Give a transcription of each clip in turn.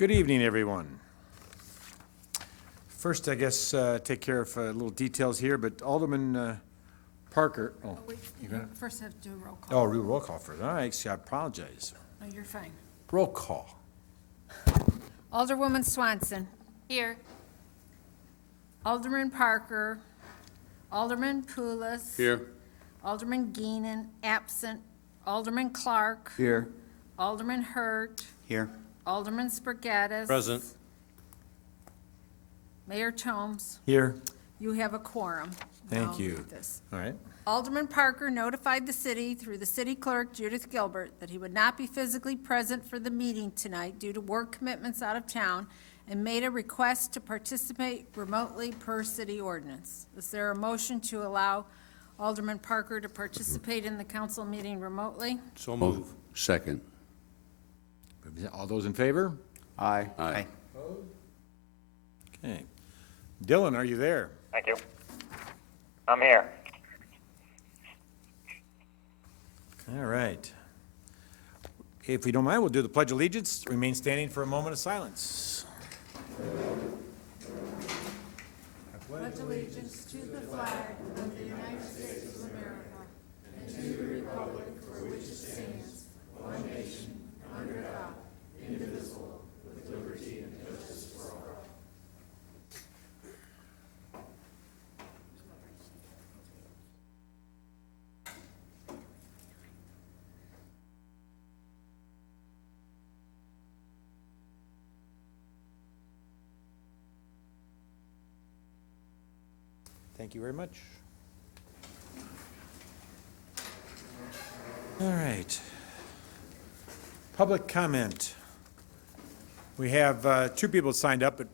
Good evening, everyone. First, I guess, take care of little details here, but Alderman Parker, you got it? First have to do a roll call. Oh, roll call first. All right, I apologize. No, you're fine. Roll call. Alderwoman Swanson. Here. Alderman Parker. Alderman Poulos. Here. Alderman Geenan, absent. Alderman Clark. Here. Alderman Hurt. Here. Alderman Spargattis. Present. Mayor Tomes. Here. You have a quorum. Thank Now you. do this. All right. Alderman Parker notified the city through the city clerk, Judith Gilbert, that he would not be physically present for the meeting tonight due to work commitments out of town, and made a request to participate remotely per city ordinance. Is there a motion to allow Alderman Parker to participate in the council meeting remotely? So move. Second. All those in favor? Aye. Aye. Okay. Dylan, are you there? Thank you. I'm here. All right. If we don't mind, we'll do the Pledge of Allegiance. Remain standing for a moment of silence. Pledge allegiance to the flag of the United States of America and to the republic for which it stands, one nation, under God, indivisible, with liberty and justice for all. Thank you very much. All right. Public comment. We have two people signed up, but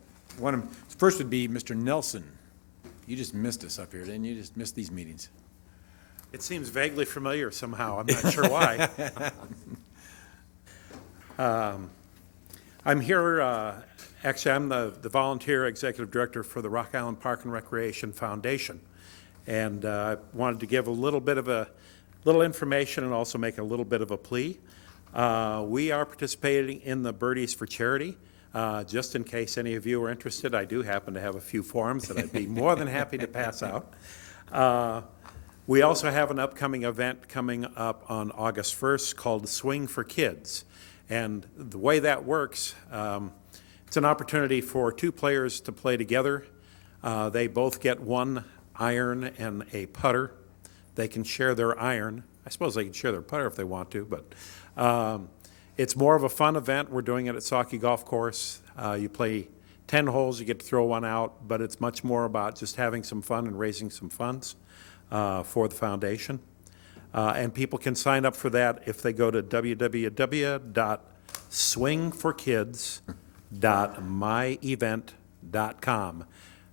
first would be Mr. Nelson. You just missed us up here, didn't you? Just missed these meetings. It seems vaguely familiar somehow. I'm not sure why. I'm here, actually, I'm the volunteer executive director for the Rock Island Park and Recreation Foundation. And I wanted to give a little bit of little information and also make a little bit of a plea. We are participating in the Birdies for Charity. Just in case any of you are interested, I do happen to have a few forms that I'd be more than happy to pass out. We also have an upcoming event coming up on August 1st called Swing for Kids. And the way that works, it's an opportunity for two players to play together. They both get one iron and a putter. They can share their iron. I suppose they can share their putter if they want to, but it's more of a fun event. We're doing it at Saukey Golf Course. You play 10 holes, you get to throw one out, but it's much more about just having some fun and raising some funds for the foundation. And people can sign up for that if they go to www.swingforkids.myevent.com.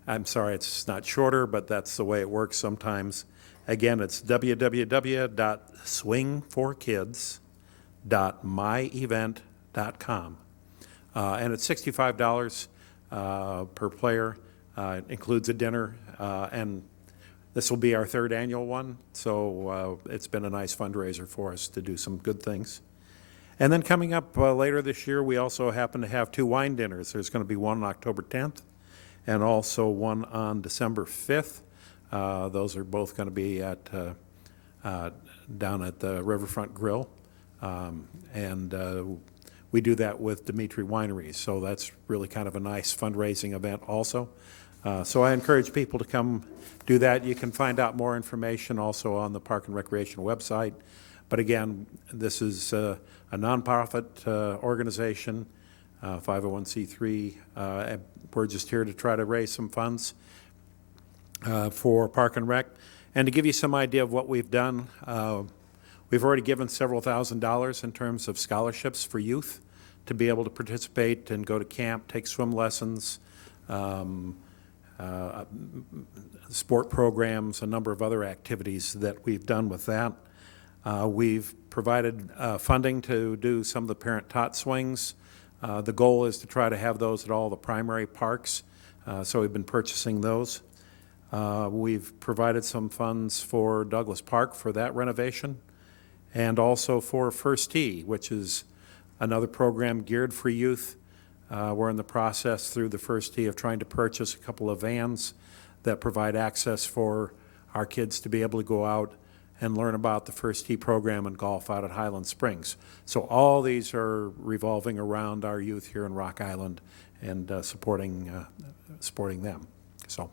I'm sorry, it's not shorter, but that's the way it works sometimes. Again, it's www.swingforkids.myevent.com. And it's $65 per player. It includes a dinner, and this will be our third annual one, so it's been a nice fundraiser for us to do some good things. And then coming up later this year, we also happen to have two wine dinners. There's going to be one on October 10th and also one on December 5th. Those are both going to be at down at the Riverfront Grill. And we do that with Dimitri Wineries, so that's really kind of a nice fundraising event also. So I encourage people to come do that. You can find out more information also on the Park and Recreation website. But again, this is a nonprofit organization, 501c3. We're just here to try to raise some funds for Park and Rec. And to give you some idea of what we've done, we've already given several $1,000s in terms of scholarships for youth to be able to participate and go to camp, take swim lessons, sport programs, a number of other activities that we've done with that. We've provided funding to do some of the parent-taught swings. The goal is to try to have those at all the primary parks, so we've been purchasing those. We've provided some funds for Douglas Park for that renovation, and also for First Tee, which is another program geared for youth. We're in the process through the First Tee of trying to purchase a couple of vans that provide access for our kids to be able to go out and learn about the First Tee program and golf out at Highland Springs. So all these are revolving around our youth here in Rock Island and supporting them. So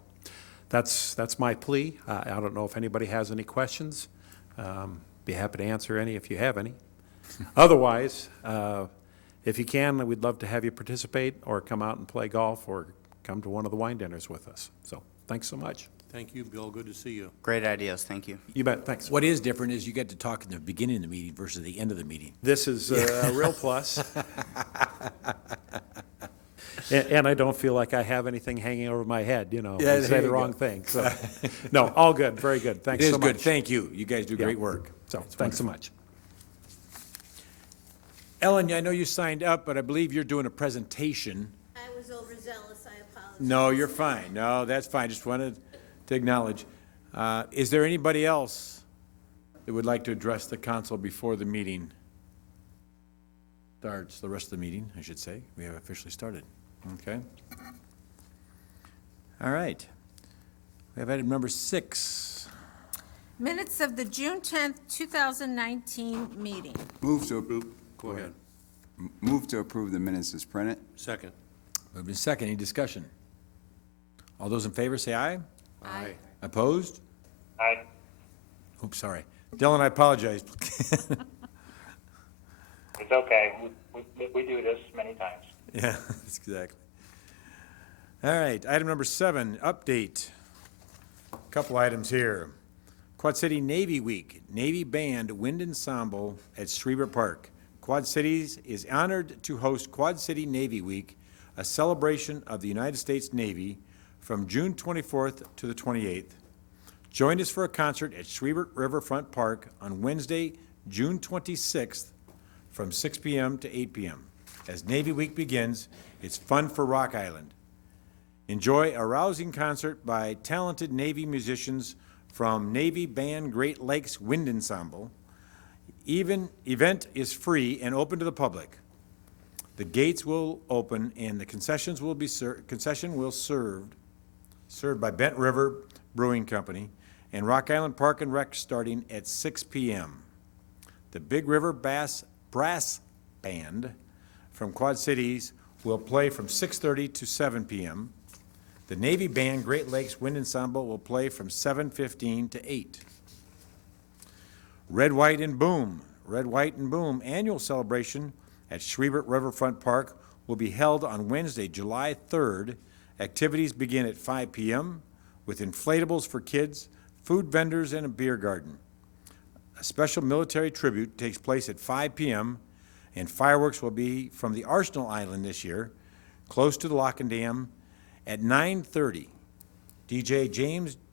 that's my plea. I don't know if anybody has any questions. Be happy to answer any if you have any. Otherwise, if you can, we'd love to have you participate or come out and play golf or come to one of the wine dinners with us. So thanks so much. Thank you, Bill. Good to see you. Great ideas, thank you. You bet, thanks. What is different is you get to talk in the beginning of the meeting versus the end of the meeting. This is a real plus. And I don't feel like I have anything hanging over my head, you know, Yeah, I there say you the go. wrong thing. So, no, all good, very good. It Thanks is so much. good, thank you. You guys do Yeah. great work. So, thanks so much. Ellen, I know you signed up, but I believe you're doing a presentation. I was overzealous, I apologize. No, you're fine. No, that's fine. Just wanted to acknowledge. Is there anybody else that would like to address the council before the meeting starts, the rest of the meeting, I should say? We have officially started. Okay. All right. We have item number 6. Minutes of the June 10th, 2019 meeting. Move to approve. Go ahead. Move to approve the minutes as printed. Second. Moved in second. Any discussion? All those in favor say aye. Aye. Opposed? Aye. Oops, sorry. Dylan, I apologize. It's okay. We do this many times. Yeah, that's exactly. All right, item number 7, update. Couple items here. Quad City Navy Week, Navy Band Wind Ensemble at Schriever Park. Quad Cities is honored to host Quad City Navy Week, a celebration of the United States Navy from June 24th to the 28th. Join us for a concert at Schriever Riverfront Park on Wednesday, June 26th from 6 p.m. to 8 p.m. As Navy Week begins, it's fun for Rock Island. Enjoy a rousing concert by talented Navy musicians from Navy Band Great Lakes Wind Ensemble. Event is free and open to the public. The gates will open and the concessions will be served by Bent River Brewing Company and Rock Island Park and Rec starting at 6 p.m. The Big River Brass Band from Quad Cities will play from 6:30 to 7 p.m. The Navy Band Great Lakes Wind Ensemble will play from 7:15 to 8. Red, White, and Boom annual celebration at Schriever Riverfront Park will be held on Wednesday, July 3rd. Activities begin at 5 p.m. with inflatables for kids, food vendors, and a beer garden. A special military tribute takes place at 5 p.m., and fireworks will be from the Arsenal Island this year, close to the Lock and Dam, at 9:30. DJ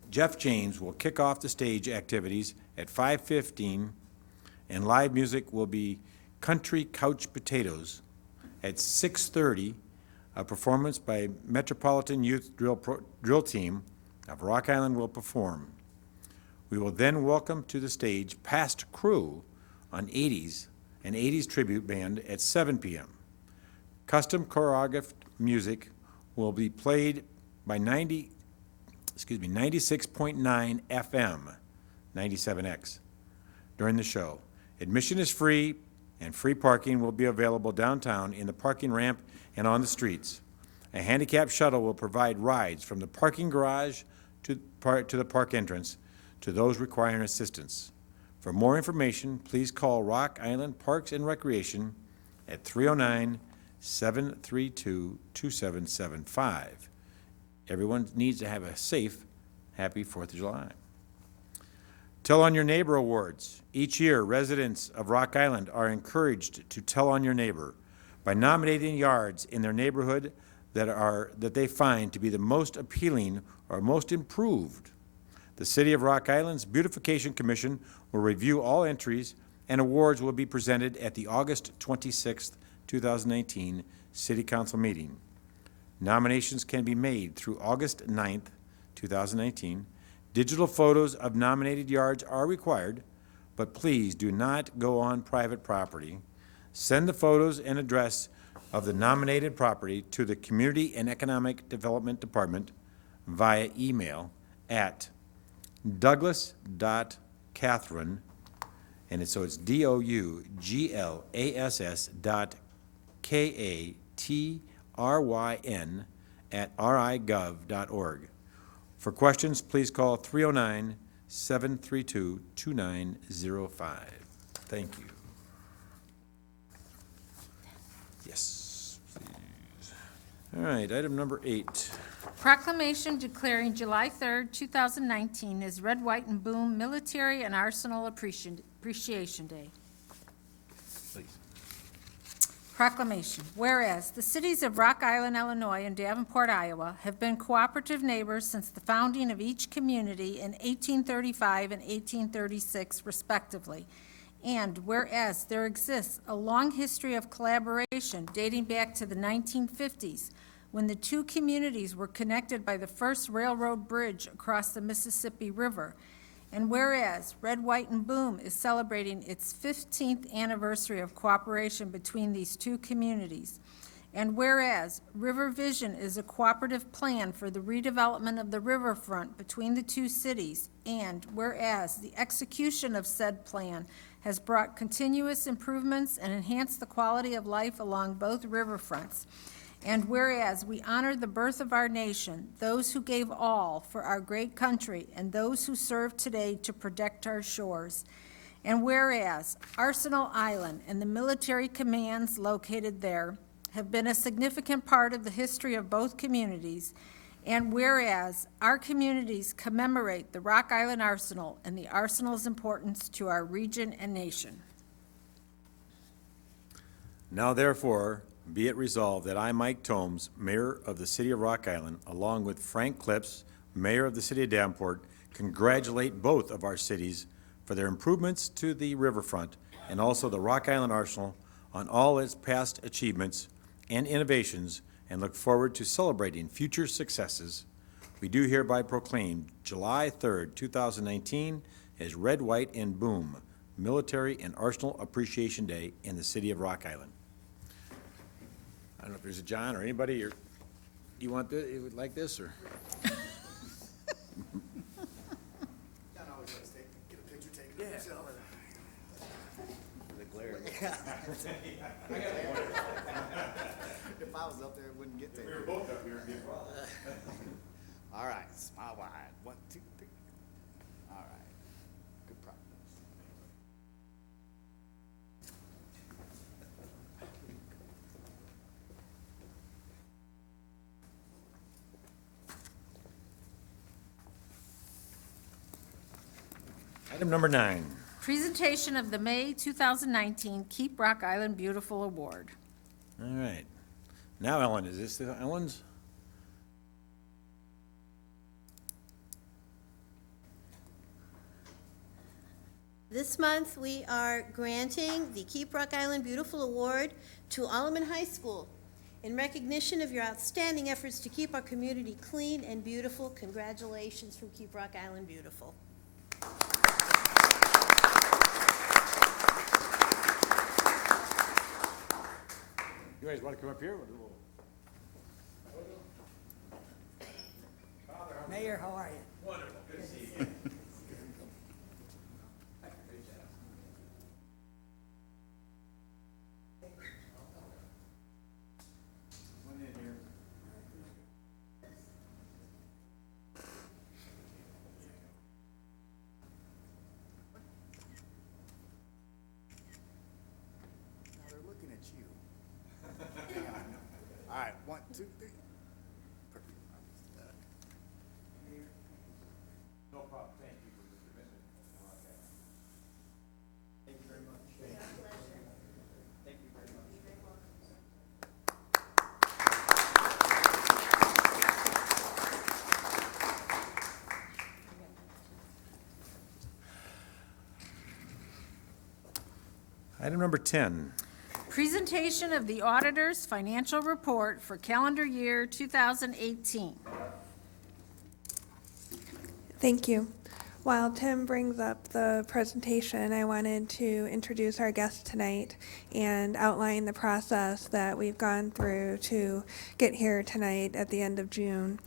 Jeff James will kick off the stage activities at 5:15, and live music will be Country Couch Potatoes. At 6:30, a performance by Metropolitan Youth Drill Team of Rock Island will perform. We will then welcome to the stage Past Crew on 80s, an 80s tribute band at 7 p.m. Custom choreographed music will be played by 96.9 FM, 97X, during the show. Admission is free, and free parking will be available downtown in the parking ramp and on the streets. A handicap shuttle will provide rides from the parking garage to the park entrance to those requiring assistance. For more information, please call Rock Island Parks and Recreation at 309-732-2775. Everyone needs to have a safe, happy 4th of July. Tell on Your Neighbor Awards. Each year, residents of Rock Island are encouraged to tell on your neighbor by nominating yards in their neighborhood that they find to be the most appealing or most improved. The City of Rock Island's Beautification Commission will review all entries, and awards will be presented at the August 26, 2019 City Council meeting. Nominations can be made through August 9th, 2019. Digital photos of nominated yards are required, but please do not go on private property. Send the photos and address of the nominated property to the Community and Economic Development Department via email at douglas.catherine, and it's DOUGLASS.KATRYN @rigov.org. For questions, please call 309-732-2905. Thank you. Yes, please. All right, item number 8. Proclamation declaring July 3rd, 2019 as Red, White, and Boom Military and Arsenal Appreciation Day. Please. Proclamation. Whereas the cities of Rock Island, Illinois, and Davenport, Iowa have been cooperative neighbors since the founding of each community in 1835 and 1836 respectively. And whereas there exists a long history of collaboration dating back to the 1950s, when the two communities were connected by the first railroad bridge across the Mississippi River. And whereas Red, White, and Boom is celebrating its 15th anniversary of cooperation between these two communities. And whereas River Vision is a cooperative plan for the redevelopment of the riverfront between the two cities. And whereas the execution of said plan has brought continuous improvements and enhanced the quality of life along both riverfronts. And whereas we honor the birth of our nation, those who gave all for our great country, and those who serve today to protect our shores. And whereas Arsenal Island and the military commands located there have been a significant part of the history of both communities. And whereas our communities commemorate the Rock Island Arsenal and the Arsenal's importance to our region and nation. Now therefore, be it resolved that I, Mike Tomes, Mayor of the City of Rock Island, along with Frank Clips, Mayor of the City of Davenport, congratulate both of our cities for their improvements to the riverfront and also the Rock Island Arsenal on all its past achievements and innovations, and look forward to celebrating future successes. We do hereby proclaim July 3rd, 2019 as Red, White, and Boom Military and Arsenal Appreciation Day in the City of Rock Island. I don't know if there's a John or anybody, or you want this, you would like this, or? John always likes to get a picture taken of himself. If I was up there, it wouldn't get taken. We were both up here. All right, smile wide. 1, 2, 3. All right. Good progress. Item number 9. Presentation of the May 2019 Keep Rock Island Beautiful Award. All right. Now, Ellen, is this the Ellen's? This month, we are granting the Keep Rock Island Beautiful Award to Alleman High School. In recognition of your outstanding efforts to keep our community clean and beautiful, congratulations from Keep Rock Island Beautiful. You guys want to come up here? Mayor, how are you? Wonderful, good to see you. Now they're looking at you. All right, 1, 2, 3. Perfect. No problem, thank you for the commitment. Thank you very much. Thank you very much. Item number 10. Presentation of the auditor's financial report for calendar year 2018. Thank you. While Tim brings up the presentation, I wanted to introduce our guest tonight and outline the process that we've gone through to get here tonight at the end of June.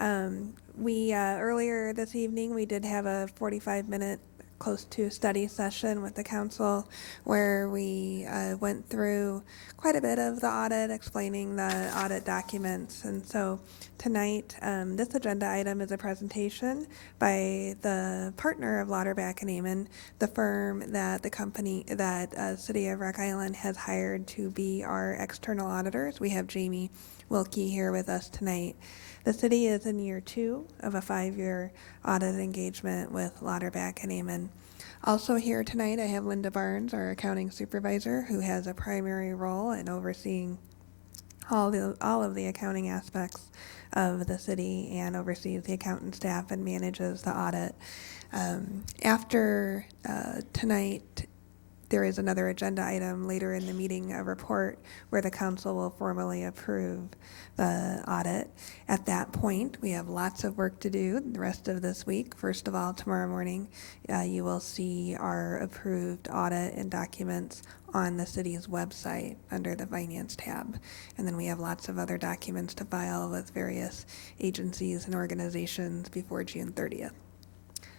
Earlier this evening, we did have a 45-minute close to study session with the council where we went through quite a bit of the audit, explaining the audit documents. And so tonight, this agenda item is a presentation by the partner of Lauterbach and Amon, the firm that City of Rock Island has hired to be our external auditors. We have Jamie Wilkie here with us tonight. The city is in year 2 of a 5-year audit engagement with Lauterbach and Amon. Also here tonight, I have Linda Barnes, our accounting supervisor, who has a primary role in overseeing all of the accounting aspects of the city and oversees the accountant staff and manages the audit. After tonight, there is another agenda item later in the meeting, a report where the council will formally approve the audit. At that point, we have lots of work to do the rest of this week. First of all, tomorrow morning, you will see our approved audit and documents on the city's website under the Finance tab. And then we have lots of other documents to file with various agencies and organizations before June 30th.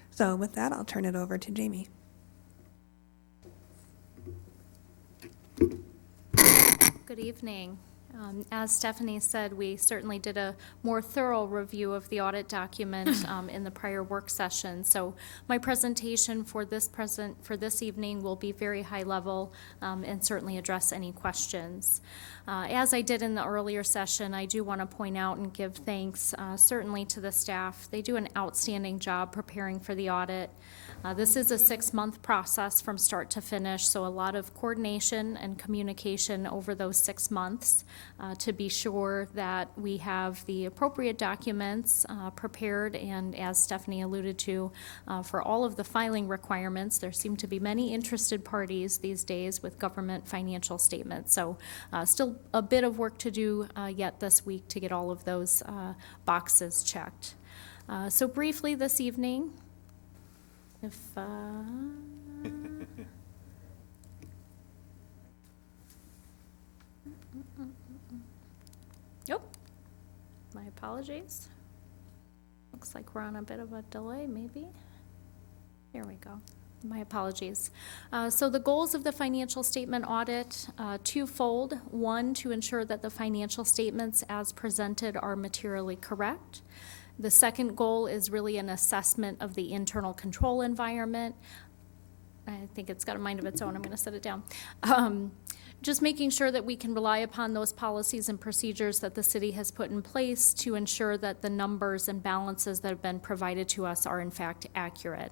So with that, I'll turn it over to Jamie. Good evening. As Stephanie said, we certainly did a more thorough review of the audit document in the prior work session. So my presentation for this evening will be very high level and certainly address any questions. As I did in the earlier session, I do want to point out and give thanks certainly to the staff. They do an outstanding job preparing for the audit. This is a 6-month process from start to finish, so a lot of coordination and communication over those 6 months to be sure that we have the appropriate documents prepared, and as Stephanie alluded to, for all of the filing requirements. There seem to be many interested parties these days with government financial statements, so still a bit of work to do yet this week to get all of those boxes checked. So briefly this evening, if Yep. My apologies. Looks like we're on a bit of a delay, maybe. Here we go. My apologies. So the goals of the financial statement audit, twofold. One, to ensure that the financial statements as presented are materially correct. The second goal is really an assessment of the internal control environment. I think it's got a mind of its own. I'm going to set it down. Just making sure that we can rely upon those policies and procedures that the city has put in place to ensure that the numbers and balances that have been provided to us are in fact accurate.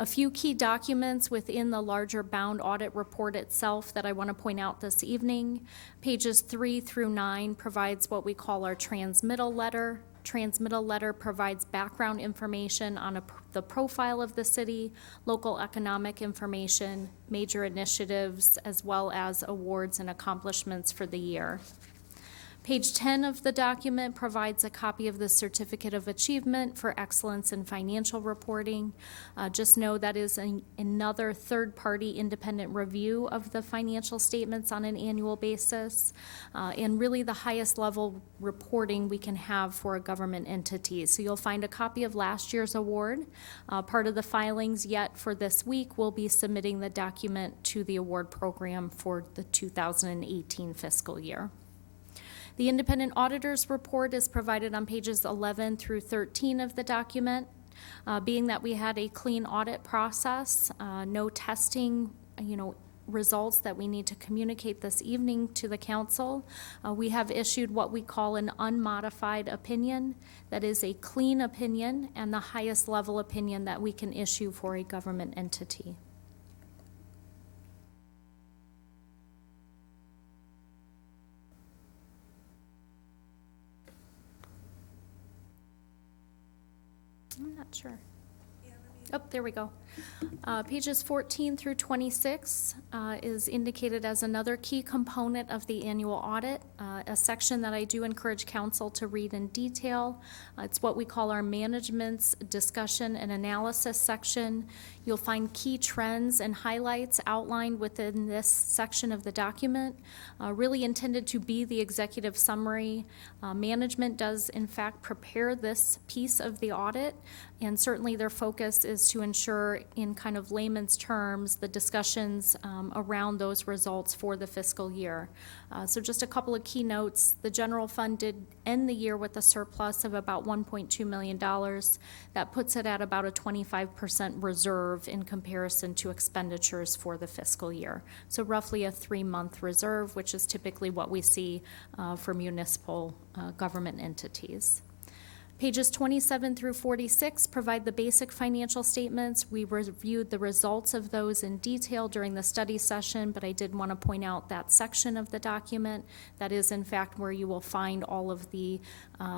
A few key documents within the larger bound audit report itself that I want to point out this evening. Pages 3 through 9 provides what we call our transmittal letter. Transmittal letter provides background information on the profile of the city, local economic information, major initiatives, as well as awards and accomplishments for the year. Page 10 of the document provides a copy of the Certificate of Achievement for Excellence in Financial Reporting. Just know that is another third-party independent review of the financial statements on an annual basis, and really the highest level reporting we can have for a government entity. So you'll find a copy of last year's award. Part of the filings yet for this week will be submitting the document to the award program for the 2018 fiscal year. The independent auditor's report is provided on pages 11 through 13 of the document. Being that we had a clean audit process, no testing, results that we need to communicate this evening to the council, we have issued what we call an unmodified opinion. That is a clean opinion and the highest level opinion that we can issue for a government entity. I'm not sure. Oh, there we go. Pages 14 through 26 is indicated as another key component of the annual audit, a section that I do encourage council to read in detail. It's what we call our management's discussion and analysis section. You'll find key trends and highlights outlined within this section of the document, really intended to be the executive summary. Management does, in fact, prepare this piece of the audit, and certainly their focus is to ensure, in kind of layman's terms, the discussions around those results for the fiscal year. So just a couple of key notes. The general fund did end the year with a surplus of about $1.2 million. That puts it at about a 25% reserve in comparison to expenditures for the fiscal year. So roughly a 3-month reserve, which is typically what we see for municipal government entities. Pages 27 through 46 provide the basic financial statements. We reviewed the results of those in detail during the study session, but I did want to point out that section of the document. That is, in fact, where you will find all of the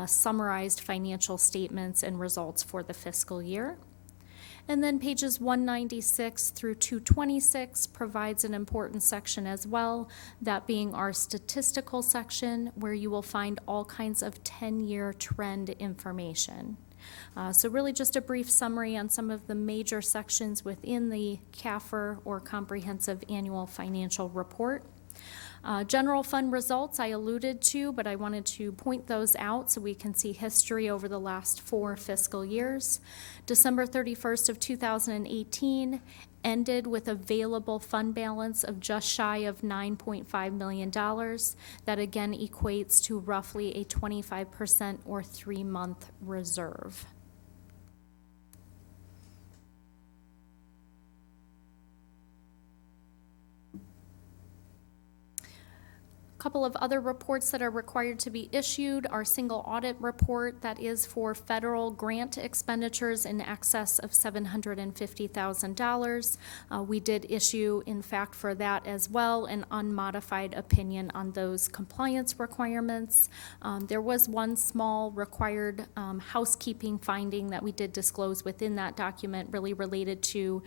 summarized financial statements and results for the fiscal year. And then pages 196 through 226 provides an important section as well, that being our statistical section, where you will find all kinds of 10-year trend information. So really just a brief summary on some of the major sections within the CAFR, or Comprehensive Annual Financial Report. General fund results I alluded to, but I wanted to point those out so we can see history over the last 4 fiscal years. December 31st of 2018 ended with available fund balance of just shy of $9.5 million. That again equates to roughly a 25% or 3-month reserve. Couple of other reports that are required to be issued. Our single audit report, that is for federal grant expenditures in excess of $750,000. We did issue, in fact, for that as well, an unmodified opinion on those compliance requirements. There was one small required housekeeping finding that we did disclose within that document, really related to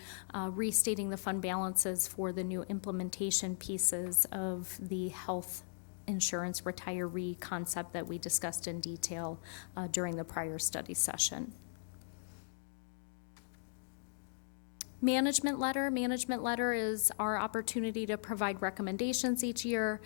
restating the fund balances for the new implementation pieces of the health insurance retiree concept that we discussed in detail during the prior study session. Management letter is our opportunity to provide recommendations each year,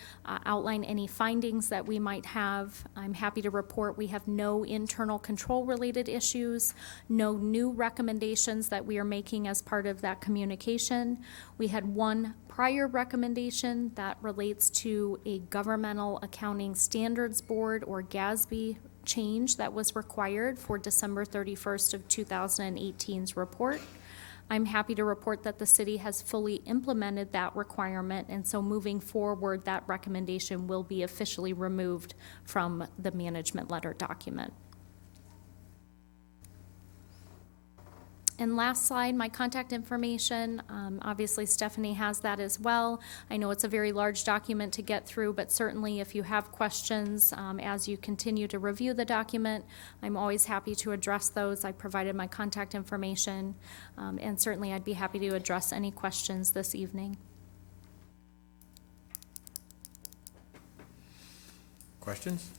outline any findings that we might have. I'm happy to report we have no internal control related issues, no new recommendations that we are making as part of that communication. We had one prior recommendation that relates to a Governmental Accounting Standards Board, or GASB, change that was required for December 31st of 2018's report. I'm happy to report that the city has fully implemented that requirement, and so moving forward, that recommendation will be officially removed from the management letter document. And last slide, my contact information. Obviously, Stephanie has that as well. I know it's a very large document to get through, but certainly if you have questions as you continue to review the document, I'm always happy to address those. I provided my contact information, and certainly I'd be happy to address any questions this evening. Questions?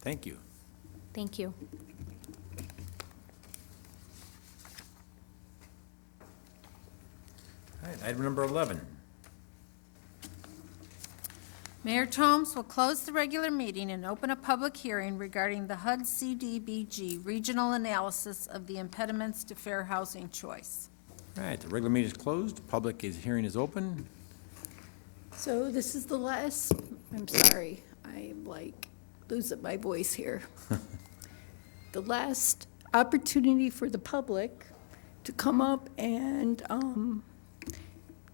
Thank you. Thank you. All right, item number 11. Mayor Tomes will close the regular meeting and open a public hearing regarding the HUD CDBG regional analysis of the impediments to fair housing choice. All right, the regular meeting is closed. Hearing is open. So this is the last, I'm sorry, I'm like losing my voice here. The last opportunity for the public to come up and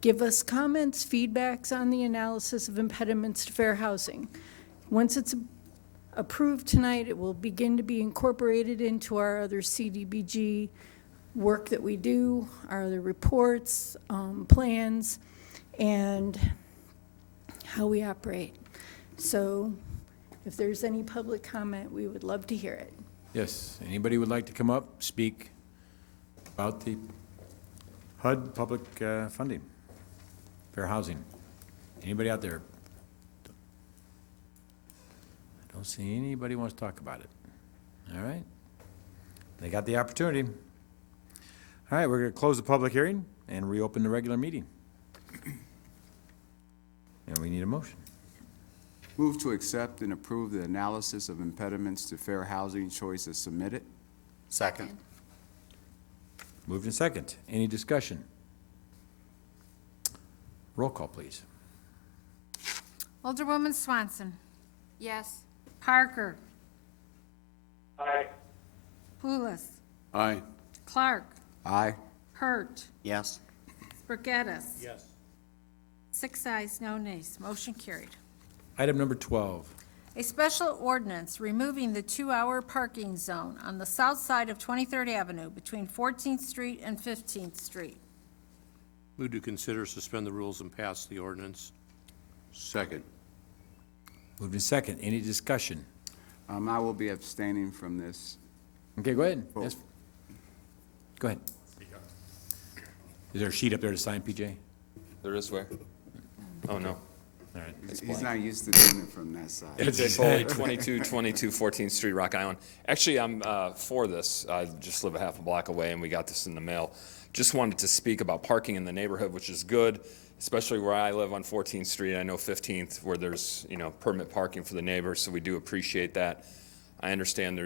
give us comments, feedbacks on the analysis of impediments to fair housing. Once it's approved tonight, it will begin to be incorporated into our other CDBG work that we do, our other reports, plans, and how we operate. So if there's any public comment, we would love to hear it. Yes, anybody would like to come up, speak about the HUD public funding, fair housing. Anybody out there? I don't see anybody wants to talk about it. All right. They got the opportunity. All right, we're going to close the public hearing and reopen the regular meeting. And we need a motion. Move to accept and approve the analysis of impediments to fair housing choice as submitted. Second. Moved and second. Any discussion? Roll call, please. Alderwoman Swanson. Yes. Parker. Aye. Pulis. Aye. Clark. Aye. Hurt. Yes. Spargattis. Yes. 6 ayes, no nays. Motion carried. Item number 12. A special ordinance removing the 2-hour parking zone on the south side of 23rd Avenue between 14th Street and 15th Street. Move to consider suspend the rules and pass the ordinance. Second. Moved and second. Any discussion? I will be abstaining from this. Okay, go ahead. Vote. Yes. Go ahead. Is there a sheet up there to sign, PJ? There is where? Oh, no. All right. He's not used to doing it from that side. PJ Foley, 2222 14th Street, Rock Island. Actually, I'm for this. I just live a half a block away, and we got this in the mail. Just wanted to speak about parking in the neighborhood, which is good, especially where I live on 14th Street. I know 15th, where there's, permit parking for the neighbors, so we do appreciate that. I understand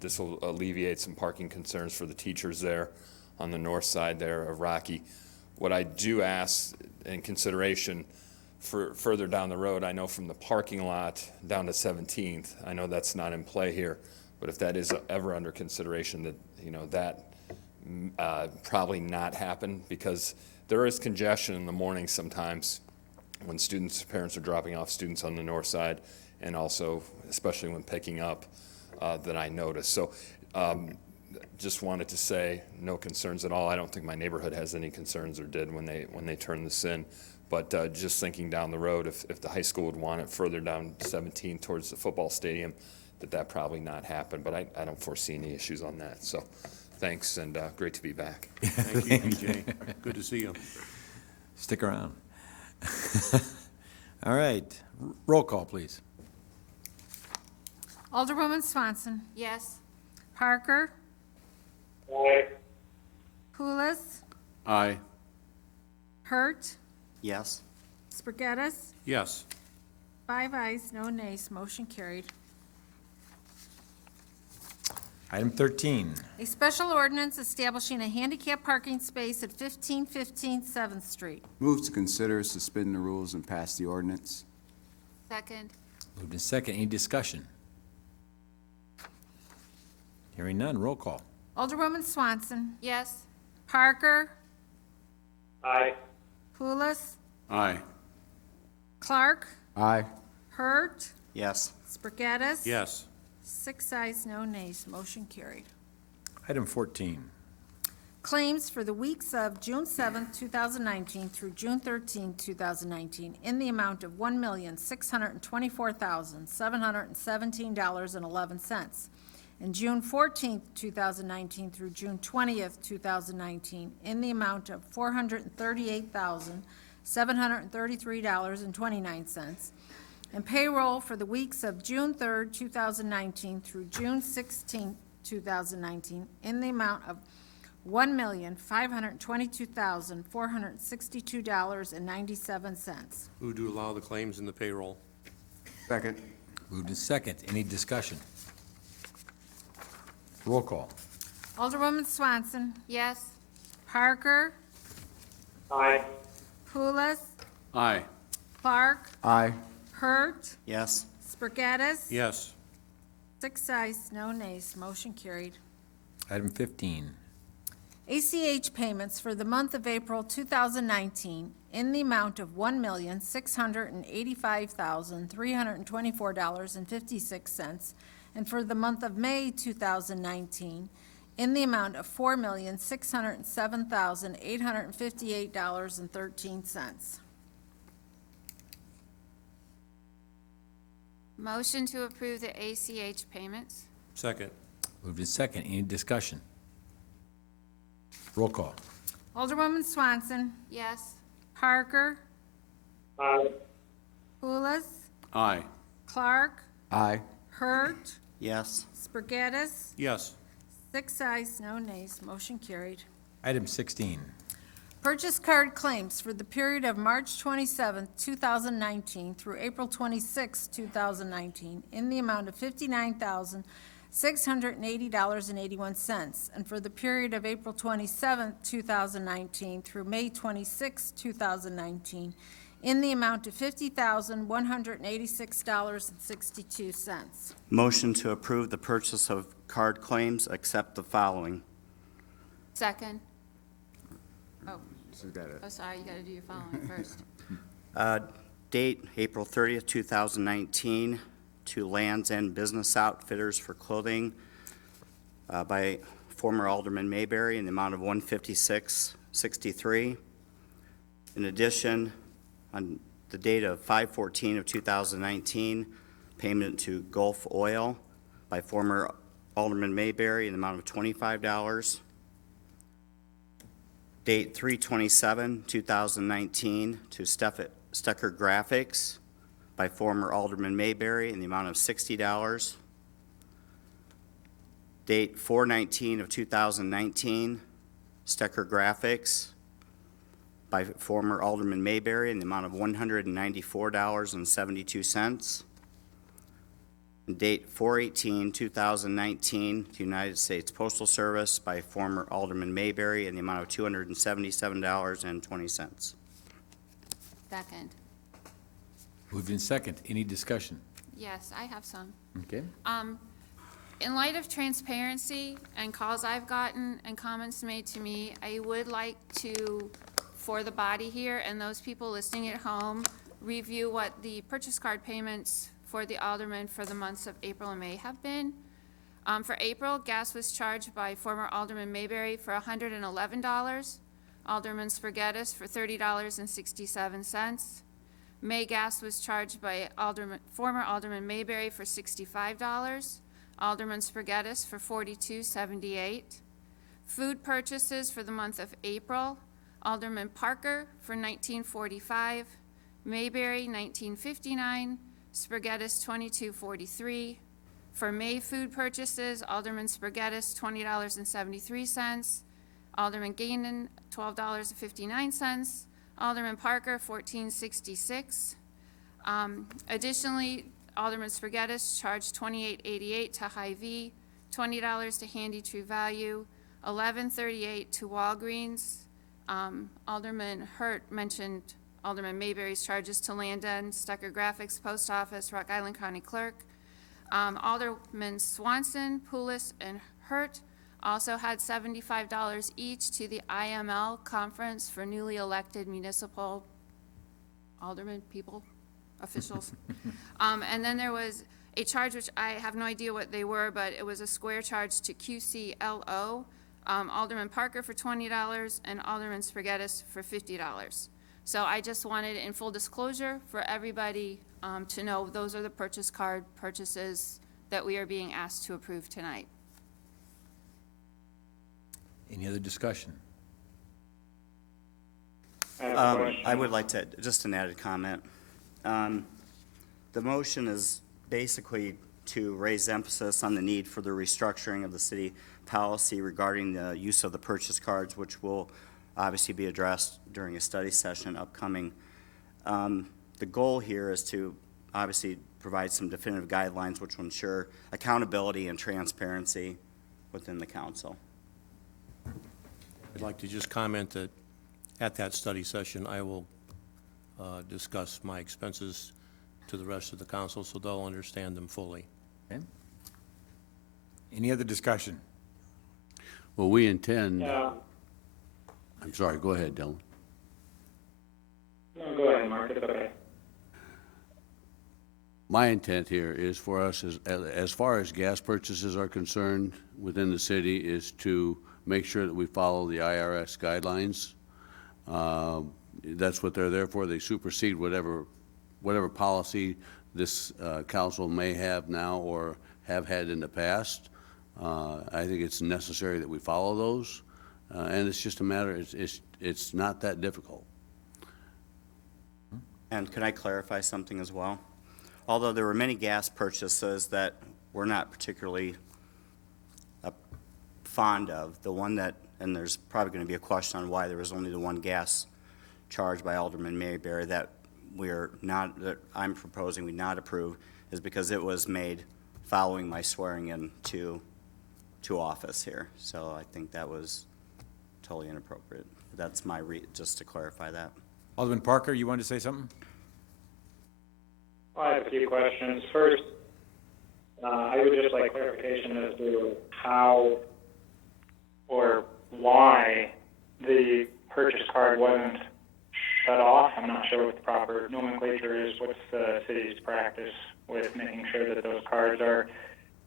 this will alleviate some parking concerns for the teachers there on the north side there of Rocky. What I do ask in consideration for further down the road, I know from the parking lot down to 17th, I know that's not in play here, but if that is ever under consideration, that probably not happen, because there is congestion in the morning sometimes when parents are dropping off students on the north side, and also especially when picking up, that I notice. So just wanted to say no concerns at all. I don't think my neighborhood has any concerns, or did when they turned this in. But just thinking down the road, if the high school would want it further down 17 towards the football stadium, that probably not happen. But I don't foresee any issues on that. So thanks, and great to be back. Thank you, PJ. Good to see you. Stick around. All right. Roll call, please. Alderwoman Swanson. Yes. Parker. Aye. Pulis. Aye. Hurt. Yes. Spargattis. Yes. 5 ayes, no nays. Motion carried. Item 13. A special ordinance establishing a handicap parking space at 1515 7th Street. Move to consider suspending the rules and pass the ordinance. Second. Moved and second. Any discussion? Hearing none. Roll call. Alderwoman Swanson. Yes. Parker. Aye. Pulis. Aye. Clark. Aye. Hurt. Yes. Spargattis. Yes. 6 ayes, no nays. Motion carried. Item 14. Claims for the weeks of June 7th, 2019 through June 13th, 2019 in the amount of $1,624,717.11. And June 14th, 2019 through June 20th, 2019 in the amount of $438,733.29. And payroll for the weeks of June 3rd, 2019 through June 16th, 2019 in the amount of $1,522,462.97. Move to allow the claims in the payroll. Second. Moved and second. Any discussion? Roll call. Alderwoman Swanson. Yes. Parker. Aye. Pulis. Aye. Clark. Aye. Hurt. Yes. Spargattis. Yes. 6 ayes, no nays. Motion carried. Item 15. ACH payments for the month of April 2019 in the amount of $1,685,324.56, and for the month of May 2019 in the amount of $4,607,858.13. Motion to approve the ACH payments. Second. Moved and second. Any discussion? Roll call. Alderwoman Swanson. Yes. Parker. Aye. Pulis. Aye. Clark. Aye. Hurt. Yes. Spargattis. Yes. 6 ayes, no nays, motion carried. Item 16. Purchase card claims for the period of March 27, 2019 through April 26, 2019 in the amount of $59,680.81, and for the period of April 27, 2019 through May 26, 2019 in the amount of $50,186.62. Motion to approve the purchase of card claims, except the following. Second. Oh, So got it. oh, sorry, you gotta do your following first. Date, April 30th, 2019, to Lands End Business Outfitters for clothing by former Alderman Mayberry in the amount of $156.63. In addition, on the date of 5/14 of 2019, payment to Gulf Oil by former Alderman Mayberry in the amount of $25. Date 3/27/2019 to Stecker Graphics by former Alderman Mayberry in the amount of $60. Date 4/19 of 2019, Stecker Graphics by former Alderman Mayberry in the amount of $194.72. Date 4/18/2019 to United States Postal Service by former Alderman Mayberry in the amount of $277.20. Second. Moved in second. Any discussion? Yes, I have some. Okay. In light of transparency and calls I've gotten and comments made to me, I would like to, for the body here and those people listening at home, review what the purchase card payments for the alderman for the months of April and May have been. For April, gas was charged by former Alderman Mayberry for $111, Alderman Spargattis for $30.67. May gas was charged by former Alderman Mayberry for $65, Alderman Spargattis for $42.78. Food purchases for the month of April, Alderman Parker for $19.45, Mayberry $19.59, Spargattis $22.43. For May food purchases, Alderman Spargattis $20.73, Alderman Gainan $12.59, Alderman Parker $14.66. Additionally, Alderman Spargattis charged $28.88 to Hy-Vee, $20 to Handy True Value, $11.38 to Walgreens. Alderman Hurt mentioned Alderman Mayberry's charges to Land End, Stecker Graphics, Post Office, Rock Island County Clerk. Alderman Swanson, Pulis, and Hurt also had $75 each to the IML Conference for newly elected municipal aldermen, people, officials. And then there was a charge, which I have no idea what they were, but it was a square charge to QCLO, Alderman Parker for $20 and Alderman Spargattis for $50. So I just wanted, in full disclosure, for everybody to know those are the purchase card purchases that we are being asked to approve tonight. Any other discussion? I would like to, just an added comment. The motion is basically to raise emphasis on the need for the restructuring of the city policy regarding the use of the purchase cards, which will obviously be addressed during a study session upcoming. The goal here is to obviously provide some definitive guidelines which will ensure accountability and transparency within the council. I'd like to just comment that at that study session, I will discuss my expenses to the rest of the council so they'll understand them fully. Okay. Any other discussion? Well, we intend, Yeah. I'm sorry, go ahead, Dylan. No, go ahead, Mark, it's okay. My intent here is for us, as far as gas purchases are concerned within the city, is to make sure that we follow the IRS guidelines. That's what they're there for. They supersede whatever policy this council may have now or have had in the past. I think it's necessary that we follow those. And it's just a matter, it's not that difficult. And can I clarify something as well? Although there were many gas purchases that we're not particularly fond of, the one that, and there's probably going to be a question on why there was only the one gas charge by Alderman Mayberry that that I'm proposing we not approve, is because it was made following my swearing in to office here. So I think that was totally inappropriate. That's my just to clarify that. Alderman Parker, you wanted to say something? I have a few questions. First, I would just like clarification as to how or why the purchase card wasn't shut off. I'm not sure what the proper nomenclature is. What's the city's practice with making sure that those cards are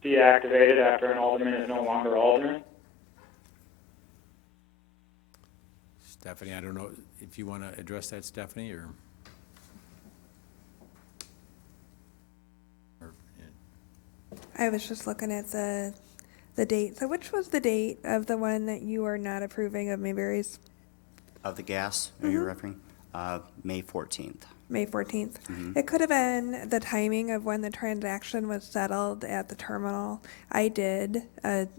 deactivated after an alderman is no longer alderman? Stephanie, I don't know if you want to address that, Stephanie, or? I was just looking at the date. So which was the date of the one that you are not approving of Mayberry's? Of the gas, are you referring? May 14th. May 14th. It could have been the timing of when the transaction was settled at the terminal. I did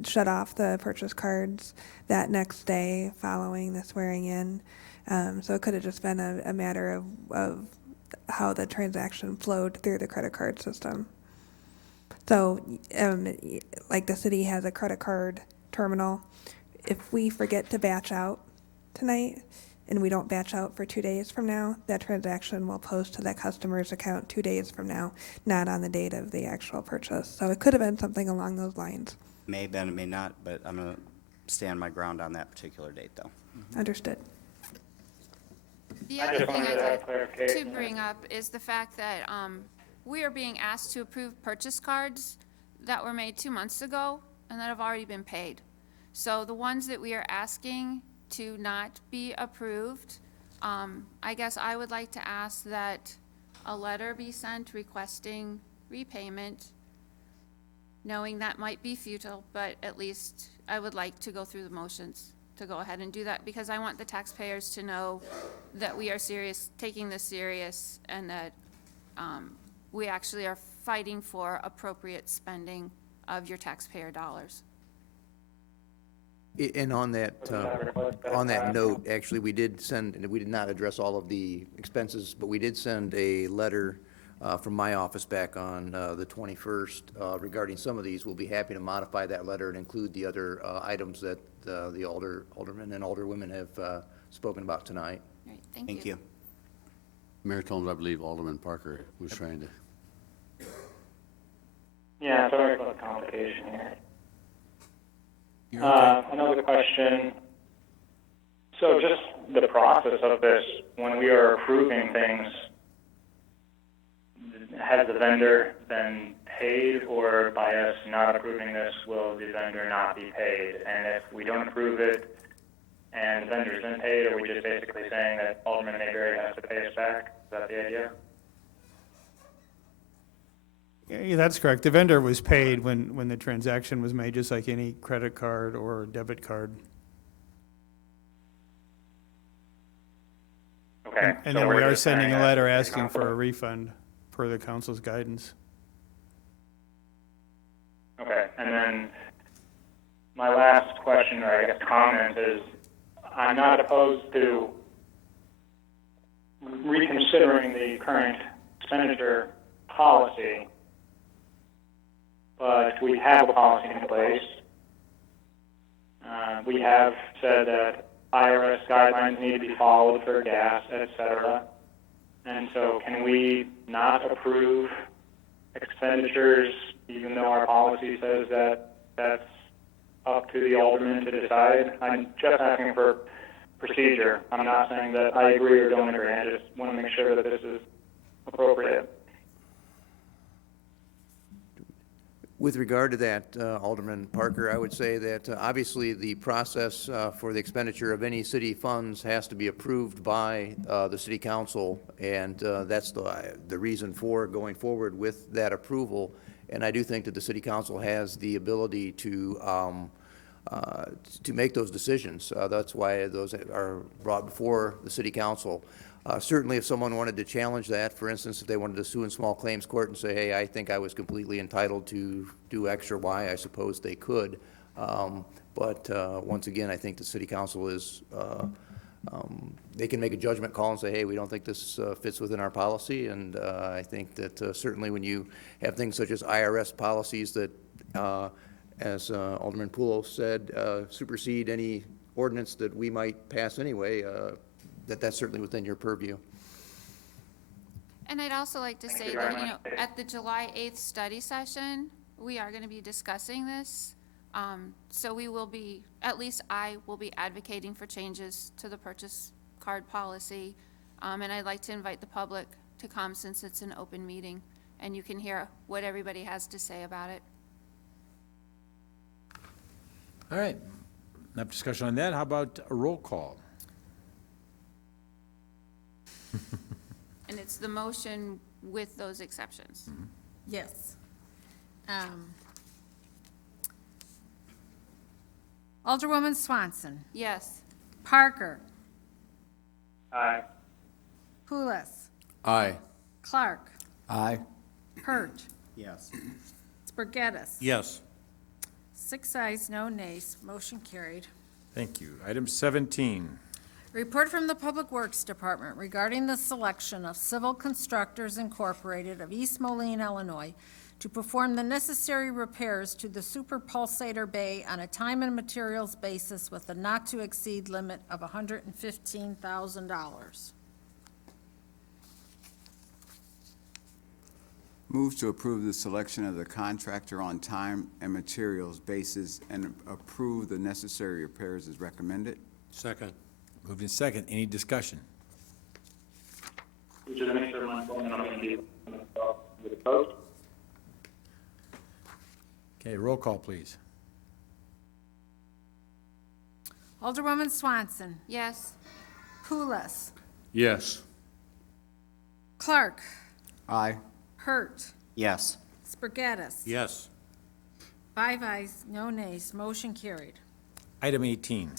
shut off the purchase cards that next day following the swearing in. So it could have just been a matter of how the transaction flowed through the credit card system. So, like the city has a credit card terminal. If we forget to batch out tonight, and we don't batch out for 2 days from now, that transaction will post to that customer's account 2 days from now, not on the date of the actual purchase. So it could have been something along those lines. May have been, it may not, but I'm going to stand my ground on that particular date, though. Understood. The I other just thing wanted I'd to have like to clarification. bring up is the fact that we are being asked to approve purchase cards that were made 2 months ago and that have already been paid. So the ones that we are asking to not be approved, I guess I would like to ask that a letter be sent requesting repayment, knowing that might be futile, but at least I would like to go through the motions to go ahead and do that, because I want the taxpayers to know that we are serious, taking this serious, and that we actually are fighting for appropriate spending of your taxpayer dollars. And on that note, actually, we did send, and we did not address all of the expenses, but we did send a letter from my office back on the 21st regarding some of these. We'll be happy to modify that letter and include the other items that the aldermen and alderwomen have spoken about tonight. All right, Thank you. Mayor Toland, I believe Alderman Parker was trying to. Yeah, sorry about the complication here. You're okay. Another question. So just the process of this, when we are approving things, has the vendor been paid, or by us not approving this, will the vendor not be paid? And if we don't approve it and the vendor's been paid, are we just basically saying that Alderman Mayberry has to pay us back? Is that the idea? Yeah, that's correct. The vendor was paid when the transaction was made, just like any credit card or debit card. Okay. And so then we're we are just sending saying a that letter it's asking for a confident. refund per the council's guidance. Okay, and then my last question, or I guess comment, is I'm not opposed to reconsidering the current expenditure policy, but we have a policy in place. We have said that IRS guidelines need to be followed for gas, et cetera. And so can we not approve expenditures even though our policy says that that's up to the alderman to decide? I'm just asking for procedure. I'm not saying that I agree or don't agree. I just want to make sure that this is appropriate. With regard to that, Alderman Parker, I would say that obviously the process for the expenditure of any city funds has to be approved by the city council, and that's the reason for going forward with that approval. And I do think that the city council has the ability to to make those decisions. That's why those are brought before the city council. Certainly, if someone wanted to challenge that, for instance, if they wanted to sue in small claims court and say, hey, I think I was completely entitled to do X or Y, I suppose they could. But once again, I think the city council is, they can make a judgment call and say, hey, we don't think this fits within our policy. And I think that certainly when you have things such as IRS policies that, as Alderman Poulos said, supersede any ordinance that we might pass anyway, that's certainly within your purview. And I'd also like to say that, you know, at the July 8th study session, we are going to be discussing this. So we will be, at least I will be advocating for changes to the purchase card policy. And I'd like to invite the public to come since it's an open meeting and you can hear what everybody has to say about it. All right. Enough discussion on that. How about a roll call? And it's the motion with those exceptions. Yes. Alderwoman Swanson. Yes. Parker. Aye. Pulis. Aye. Clark. Aye. Hurt. Yes. Spargettis. Yes. 6 ayes, no nays. Motion carried. Thank you. Item 17. Report from the Public Works Department regarding the selection of Civil Constructors Incorporated of East Moline, Illinois, to perform the necessary repairs to the Super Pulsator Bay on a time and materials basis with a not-to-exceed limit of $115,000. Move to approve the selection of the contractor on time and materials basis and approve the necessary repairs as recommended. Second. Moved in second. Any discussion? Just make sure my phone number can be with the vote. Okay, roll call, please. Alderwoman Swanson. Yes. Pulis. Yes. Clark. Aye. Hurt. Yes. Spargettis. Yes. 5 ayes, no nays. Motion carried. Item 18.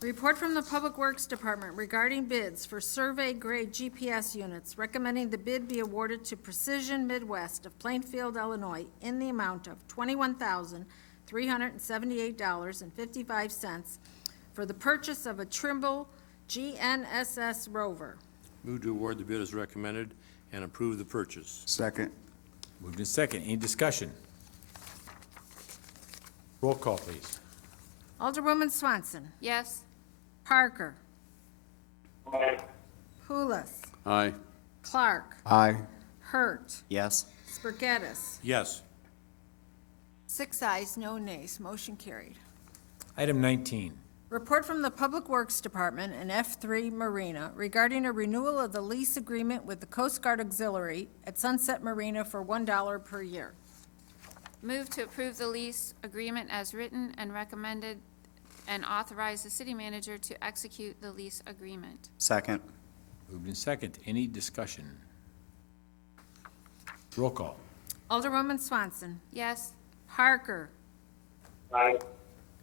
Report from the Public Works Department regarding bids for survey-grade GPS units, recommending the bid be awarded to Precision Midwest of Plainfield, Illinois, in the amount of $21,378.55 for the purchase of a Trimble GNSS rover. Move to award the bid as recommended and approve the purchase. Second. Moved in second. Any discussion? Roll call, please. Alderwoman Swanson. Yes. Parker. Aye. Pulis. Aye. Clark. Aye. Hurt. Yes. Spargettis. Yes. 6 ayes, no nays. Motion carried. Item 19. Report from the Public Works Department and F3 Marina regarding a renewal of the lease agreement with the Coast Guard Auxiliary at Sunset Marina for $1 per year. Move to approve the lease agreement as written and recommended and authorize the city manager to execute the lease agreement. Second. Moved in second. Any discussion? Roll call. Alderwoman Swanson. Yes. Parker. Aye.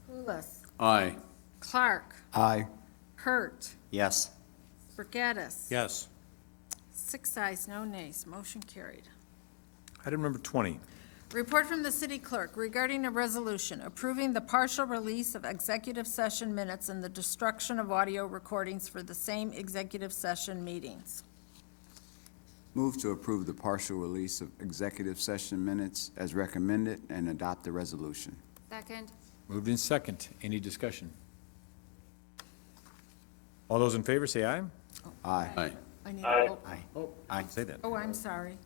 Pulis. Aye. Clark. Aye. Hurt. Yes. Spargettis. Yes. 6 ayes, no nays. Motion carried. Item number 20. Report from the city clerk regarding a resolution approving the partial release of executive session minutes and the destruction of audio recordings for the same executive session meetings. Move to approve the partial release of executive session minutes as recommended and adopt the resolution. Second. Moved in second. Any discussion? All those in favor say aye. Aye. Aye. I need Aye. a roll. Oh, Aye. say that. Oh, I'm sorry.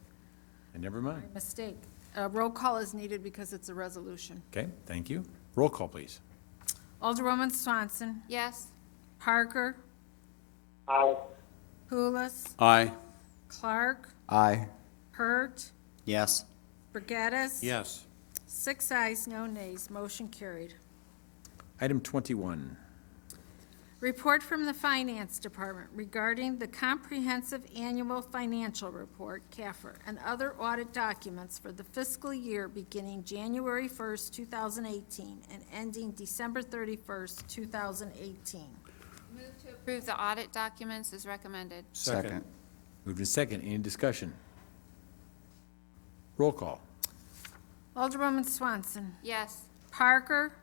And never mind. Mistake. A roll call is needed because it's a resolution. Okay, thank you. Roll call, please. Alderwoman Swanson. Yes. Parker. Aye. Pulis. Aye. Clark. Aye. Hurt. Yes. Spargettis. Yes. 6 ayes, no nays. Motion carried. Item 21. Report from the Finance Department regarding the Comprehensive Annual Financial Report, CAFR, and other audit documents for the fiscal year beginning January 1st, 2018, and ending December 31st, 2018. Move to approve the audit documents as recommended. Second. Moved in second. Any discussion? Roll call. Alderwoman Swanson. Yes. Parker.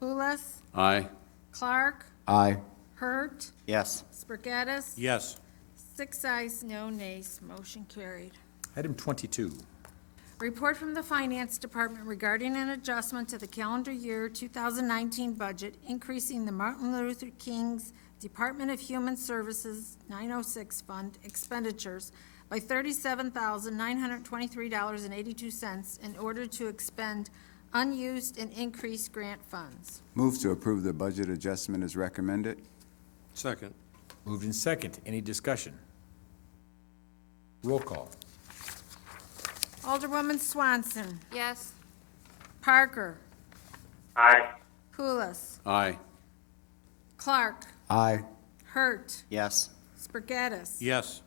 Pulis. Aye. Clark. Aye. Hurt. Yes. Spargattis. Yes. 6 ayes, no nays. Motion carried. Item 22. Report from the Finance Department regarding an adjustment to the calendar year 2019 budget, increasing the Martin Luther King's Department of Human Services 906 fund expenditures by $37,923.82 in order to expend unused and increased grant funds. Move to approve the budget adjustment as recommended. Second. Moved in second. Any discussion? Roll call. Alderwoman Swanson. Yes. Parker. Aye. Pulis. Aye. Clark. Aye. Hurt. Yes. Spargattis. Yes.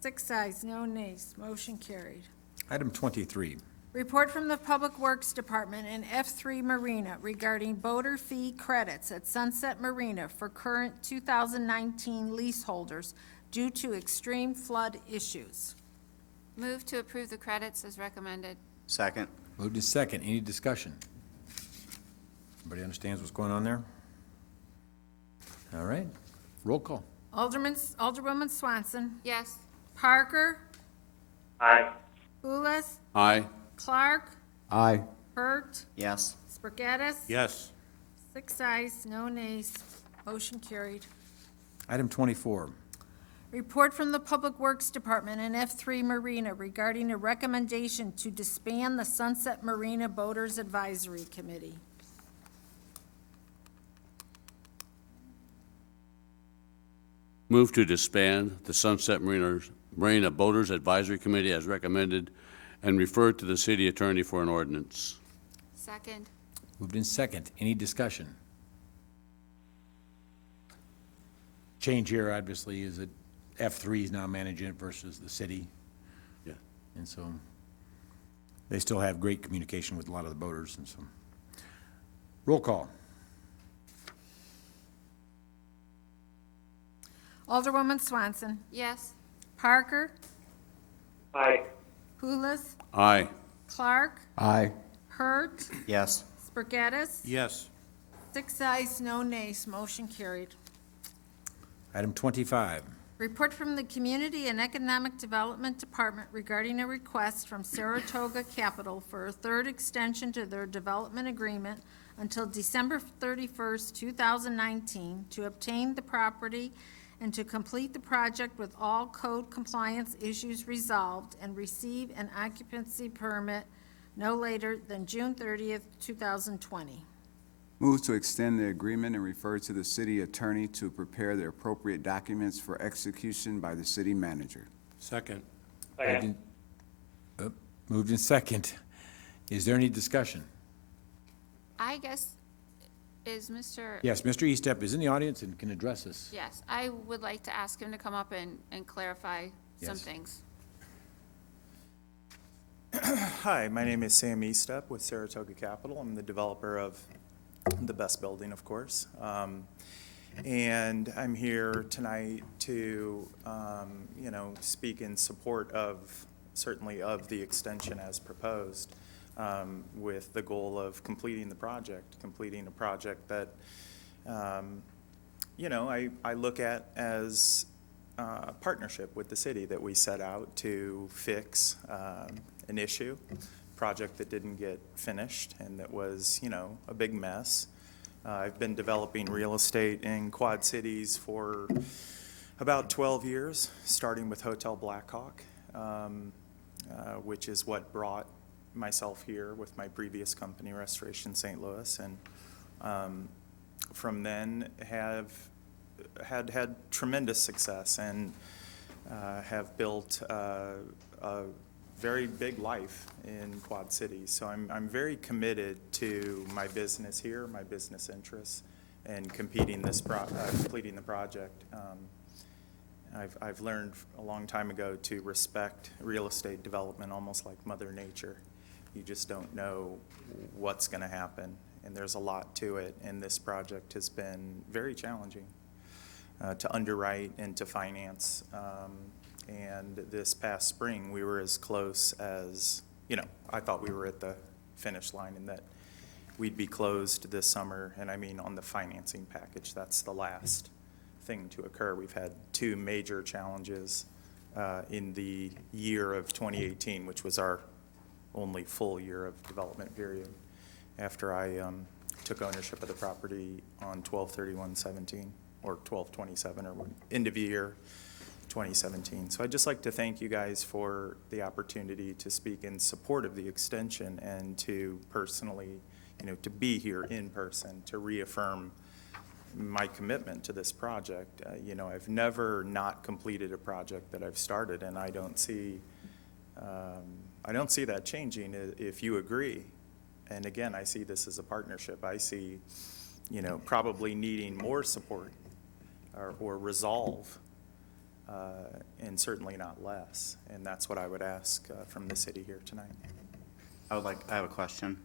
6 ayes, no nays. Motion carried. Item 23. Report from the Public Works Department and F3 Marina regarding boater fee credits at Sunset Marina for current 2019 leaseholders due to extreme flood issues. Move to approve the credits as recommended. Second. Moved in second. Any discussion? Everybody understands what's going on there? All right. Roll call. Alderwoman Swanson. Yes. Parker. Aye. Pulis. Aye. Clark. Aye. Hurt. Yes. Spargattis. Yes. 6 ayes, no nays. Motion carried. Item 24. Report from the Public Works Department and F3 Marina regarding a recommendation to disband the Sunset Marina Boaters Advisory Committee. Move to disband the Sunset Marina Boaters Advisory Committee as recommended and refer to the city attorney for an ordinance. Second. Moved in second. Any discussion? Change here, obviously, is that F3 is now managing it versus the city. Yeah. And so they still have great communication with a lot of the boaters, and so. Roll call. Alderwoman Swanson. Yes. Parker. Aye. Pulis. Aye. Clark. Aye. Hurt. Yes. Spargattis. Yes. 6 ayes, no nays. Motion carried. Item 25. Report from the Community and Economic Development Department regarding a request from Saratoga Capital for a third extension to their development agreement until December 31st, 2019, to obtain the property and to complete the project with all code compliance issues resolved and receive an occupancy permit no later than June 30th, 2020. Move to extend the agreement and refer to the city attorney to prepare the appropriate documents for execution by the city manager. Second. Moved in second. Is there any discussion? I guess, is Mr. Yes, Mr. Eastep is in the audience and can address us. Yes, I would like to ask him to come up and clarify some Yes. things. Hi, my name is Sam Eastep with Saratoga Capital. I'm the developer of the Best Building, of course. And I'm here tonight to, speak in support of, certainly of the extension as proposed, with the goal of completing a project that, I look at as a partnership with the city that we set out to fix an issue, project that didn't get finished and that was, a big mess. I've been developing real estate in Quad Cities for about 12 years, starting with Hotel Blackhawk, which is what brought myself here with my previous company, Restoration St. Louis, and from then have had tremendous success and have built a very big life in Quad Cities. So I'm very committed to my business here, my business interests, and completing the project. I've learned a long time ago to respect real estate development almost like Mother Nature. You just don't know what's going to happen, and there's a lot to it, and this project has been very challenging to underwrite and to finance. And this past spring, we were as close as, I thought we were at the finish line and that we'd be closed this summer, and I mean on the financing package. That's the last thing to occur. We've had two major challenges in the year of 2018, which was our only full year of development period, after I took ownership of the property on 12/31/17 or 12/27 or end of year 2017. So I'd just like to thank you guys for the opportunity to speak in support of the extension and to personally, to be here in person, to reaffirm my commitment to this project. I've never not completed a project that I've started, and I don't see that changing if you agree. And again, I see this as a partnership. I see, probably needing more support or resolve, and certainly not less. And that's what I would ask from the city here tonight. I have a question.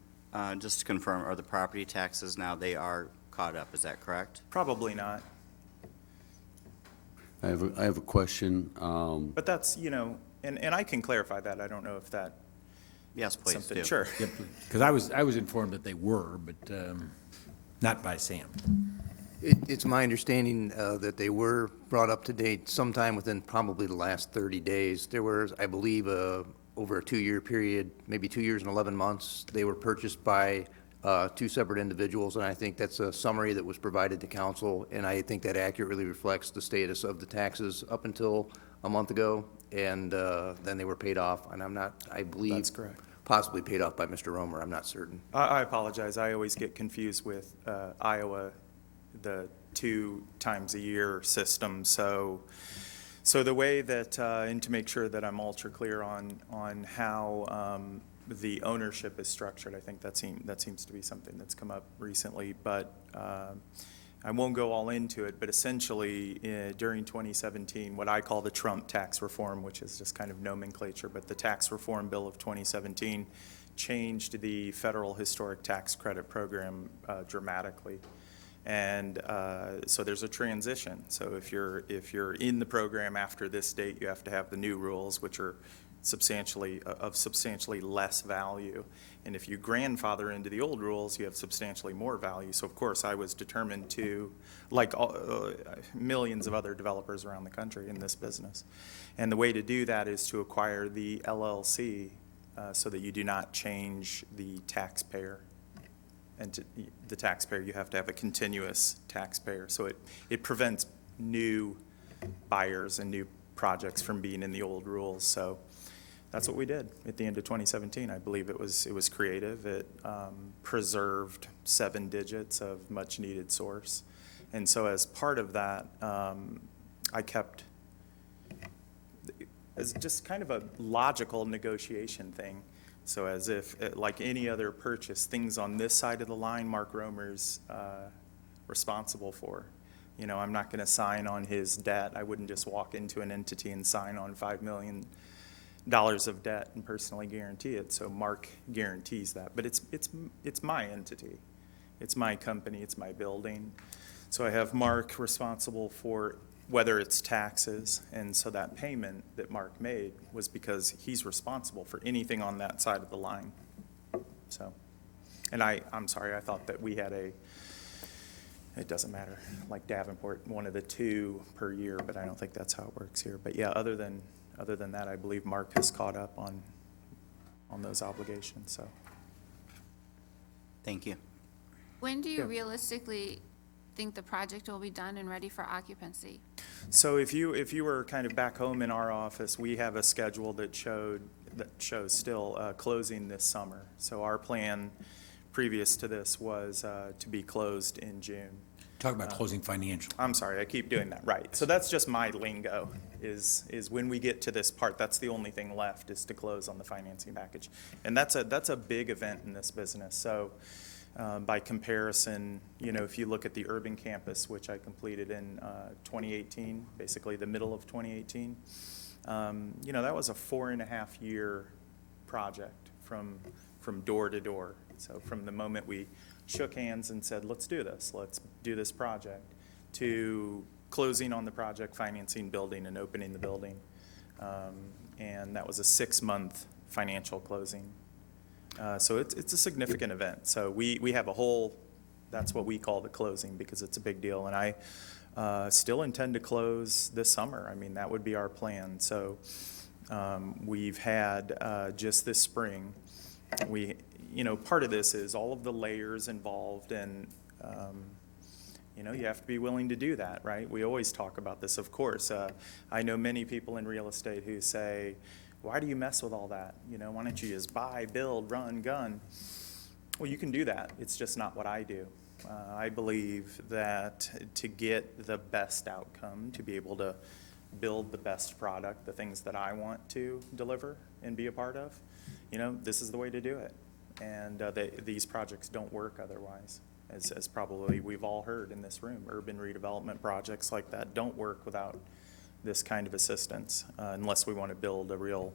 Just to confirm, are the property taxes now, they are caught up, is that correct? Probably not. I have a question. But that's, and I can clarify that. I don't know if that. Yes, please something. do. Sure. Because I was informed that they were, but not by Sam. It's my understanding that they were brought up to date sometime within probably the last 30 days. There was, I believe, over a 2-year period, maybe 2 years and 11 months, they were purchased by two separate individuals, and I think that's a summary that was provided to council, and I think that accurately reflects the status of the taxes up until a month ago, and then they were paid off, and I believe. That's correct. Possibly paid off by Mr. Romer, I'm not certain. I apologize. I always get confused with Iowa, the 2 times a year system. So the way that, and to make sure that I'm ultra clear on how the ownership is structured, I think that seems to be something that's come up recently. But I won't go all into it, but essentially during 2017, what I call the Trump tax reform, which is just kind of nomenclature, but the tax reform bill of 2017 changed the federal historic tax credit program dramatically. And so there's a transition. So if you're in the program after this date, you have to have the new rules, which are substantially less value. And if you grandfather into the old rules, you have substantially more value. So of course, I was determined to, like millions of other developers around the country in this business. And the way to do that is to acquire the LLC so that you do not change the taxpayer. And the taxpayer, you have to have a continuous taxpayer. So it prevents new buyers and new projects from being in the old rules. So that's what we did at the end of 2017. I believe it was creative. It preserved 7 digits of much needed source. And so as part of that, I kept, as just kind of a logical negotiation thing. So as if, like any other purchase, things on this side of the line, Mark Romer's responsible for. I'm not going to sign on his debt. I wouldn't just walk into an entity and sign on $5 million of debt and personally guarantee it. So Mark guarantees that. But it's my entity. It's my company. It's my building. So I have Mark responsible for whether it's taxes, and so that payment that Mark made was because he's responsible for anything on that side of the line. So, and I'm sorry, I thought that we had it doesn't matter, like Davenport, one of the 2 per year, but I don't think that's how it works here. But yeah, other than that, I believe Mark has caught up on those obligations, so. Thank you. When do you realistically think the project will be done and ready for occupancy? So if you were kind of back home in our office, we have a schedule that shows still closing this summer. So our plan previous to this was to be closed in June. Talk about closing financial. I'm sorry, I keep doing that, right. So that's just my lingo, is when we get to this part, that's the only thing left, is to close on the financing package. And that's a big event in this business. So By comparison, if you look at the urban campus, which I completed in 2018, basically the middle of 2018, that was a 4.5-year project from door to door. So from the moment we shook hands and said, let's do this project, to closing on the project, financing, building, and opening the building. And that was a 6-month financial closing. So it's a significant event. So we have a whole, that's what we call the closing, because it's a big deal. And I still intend to close this summer. I mean, that would be our plan. So we've had just this spring, part of this is all of the layers involved, and you have to be willing to do that, right? We always talk about this, of course. I know many people in real estate who say, why do you mess with all that? Why don't you just buy, build, run, gun? Well, you can do that. It's just not what I do. I believe that to get the best outcome, to be able to build the best product, the things that I want to deliver and be a part of, this is the way to do it. And these projects don't work otherwise, as probably we've all heard in this room. Urban redevelopment projects like that don't work without this kind of assistance, unless we want to build a real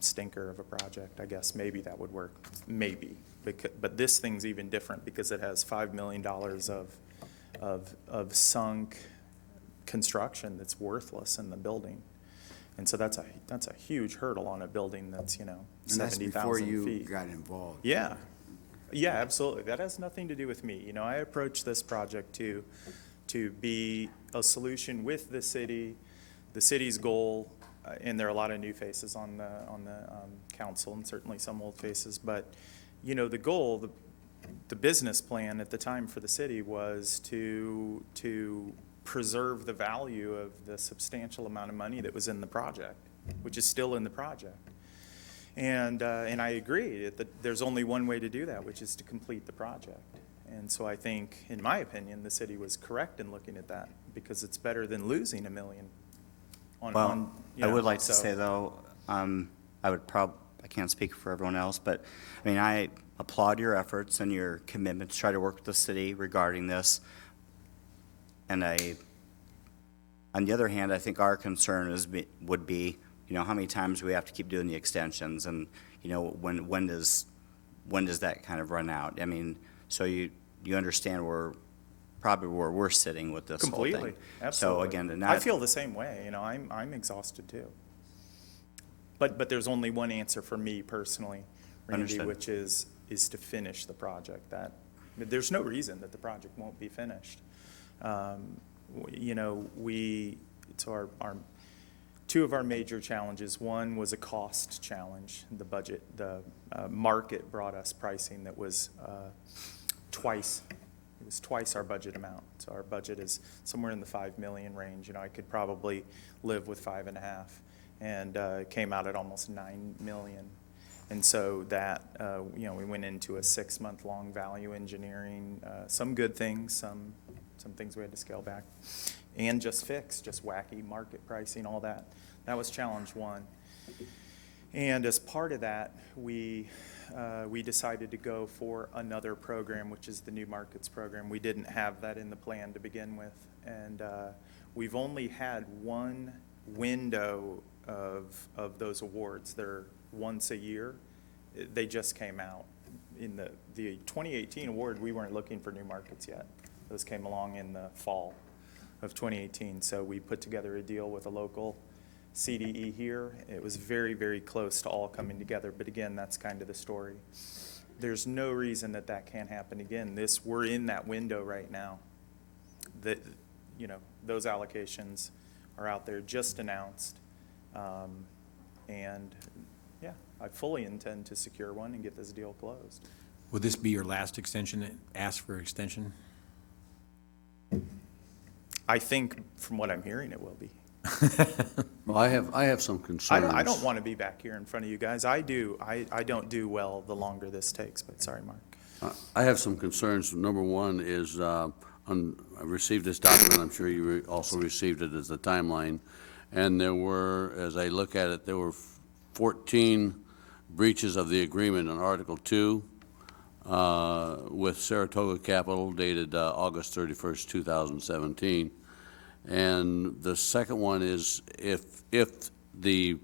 stinker of a project. I guess maybe that would work, maybe. But this thing's even different because it has $5 million of sunk construction that's worthless in the building. And so that's a huge hurdle on a building that's, 70,000 feet. And that's before you got involved. Yeah. Yeah, absolutely. That has nothing to do with me. I approached this project to be a solution with the city, the city's goal, and there are a lot of new faces on the council, and certainly some old faces, but the goal, the business plan at the time for the city was to preserve the value of the substantial amount of money that was in the project, which is still in the project. And I agree that there's only one way to do that, which is to complete the project. And so I think, in my opinion, the city was correct in looking at that, because it's better than losing $1 million. I would like to say, though, I can't speak for everyone else, but I applaud your efforts and your commitment to try to work with the city regarding this. And on the other hand, I think our concern would be, how many times we have to keep doing the extensions, and when does that kind of run out? So you understand probably where we're sitting with this whole thing. Completely, absolutely. So again, I feel the same way. I'm exhausted too. But there's only one answer for me personally, Randy, Understood. which is to finish the project. There's no reason that the project won't be finished. It's our two of our major challenges. One was a cost challenge. The budget, the market brought us pricing that was twice our budget amount. So our budget is somewhere in the 5 million range. I could probably live with 5.5, and it came out at almost 9 million. And so that, we went into a 6-month-long value engineering, some good things, some things we had to scale back, and just wacky market pricing, all that. That was challenge one. And as part of that, we decided to go for another program, which is the New Markets program. We didn't have that in the plan to begin with, and we've only had one window of those awards. They're once a year. They just came out. In the 2018 award, we weren't looking for New Markets yet. Those came along in the fall of 2018. So we put together a deal with a local CDE here. It was very, very close to all coming together. But again, that's kind of the story. There's no reason that can't happen again. We're in that window right now. Those allocations are out there, just announced. And yeah, I fully intend to secure one and get this deal closed. Will this be your last extension, ask for extension? I think, from what I'm hearing, it will be. Well, I have some concerns. I don't want to be back here in front of you guys. I don't do well the longer this takes, but sorry, Mark. I have some concerns. Number one is, I received this document, I'm sure you also received it as a timeline, and there were, as I look at it, there were 14 breaches of the agreement in Article 2. with Saratoga Capital dated August 31st, 2017. And the second one is if the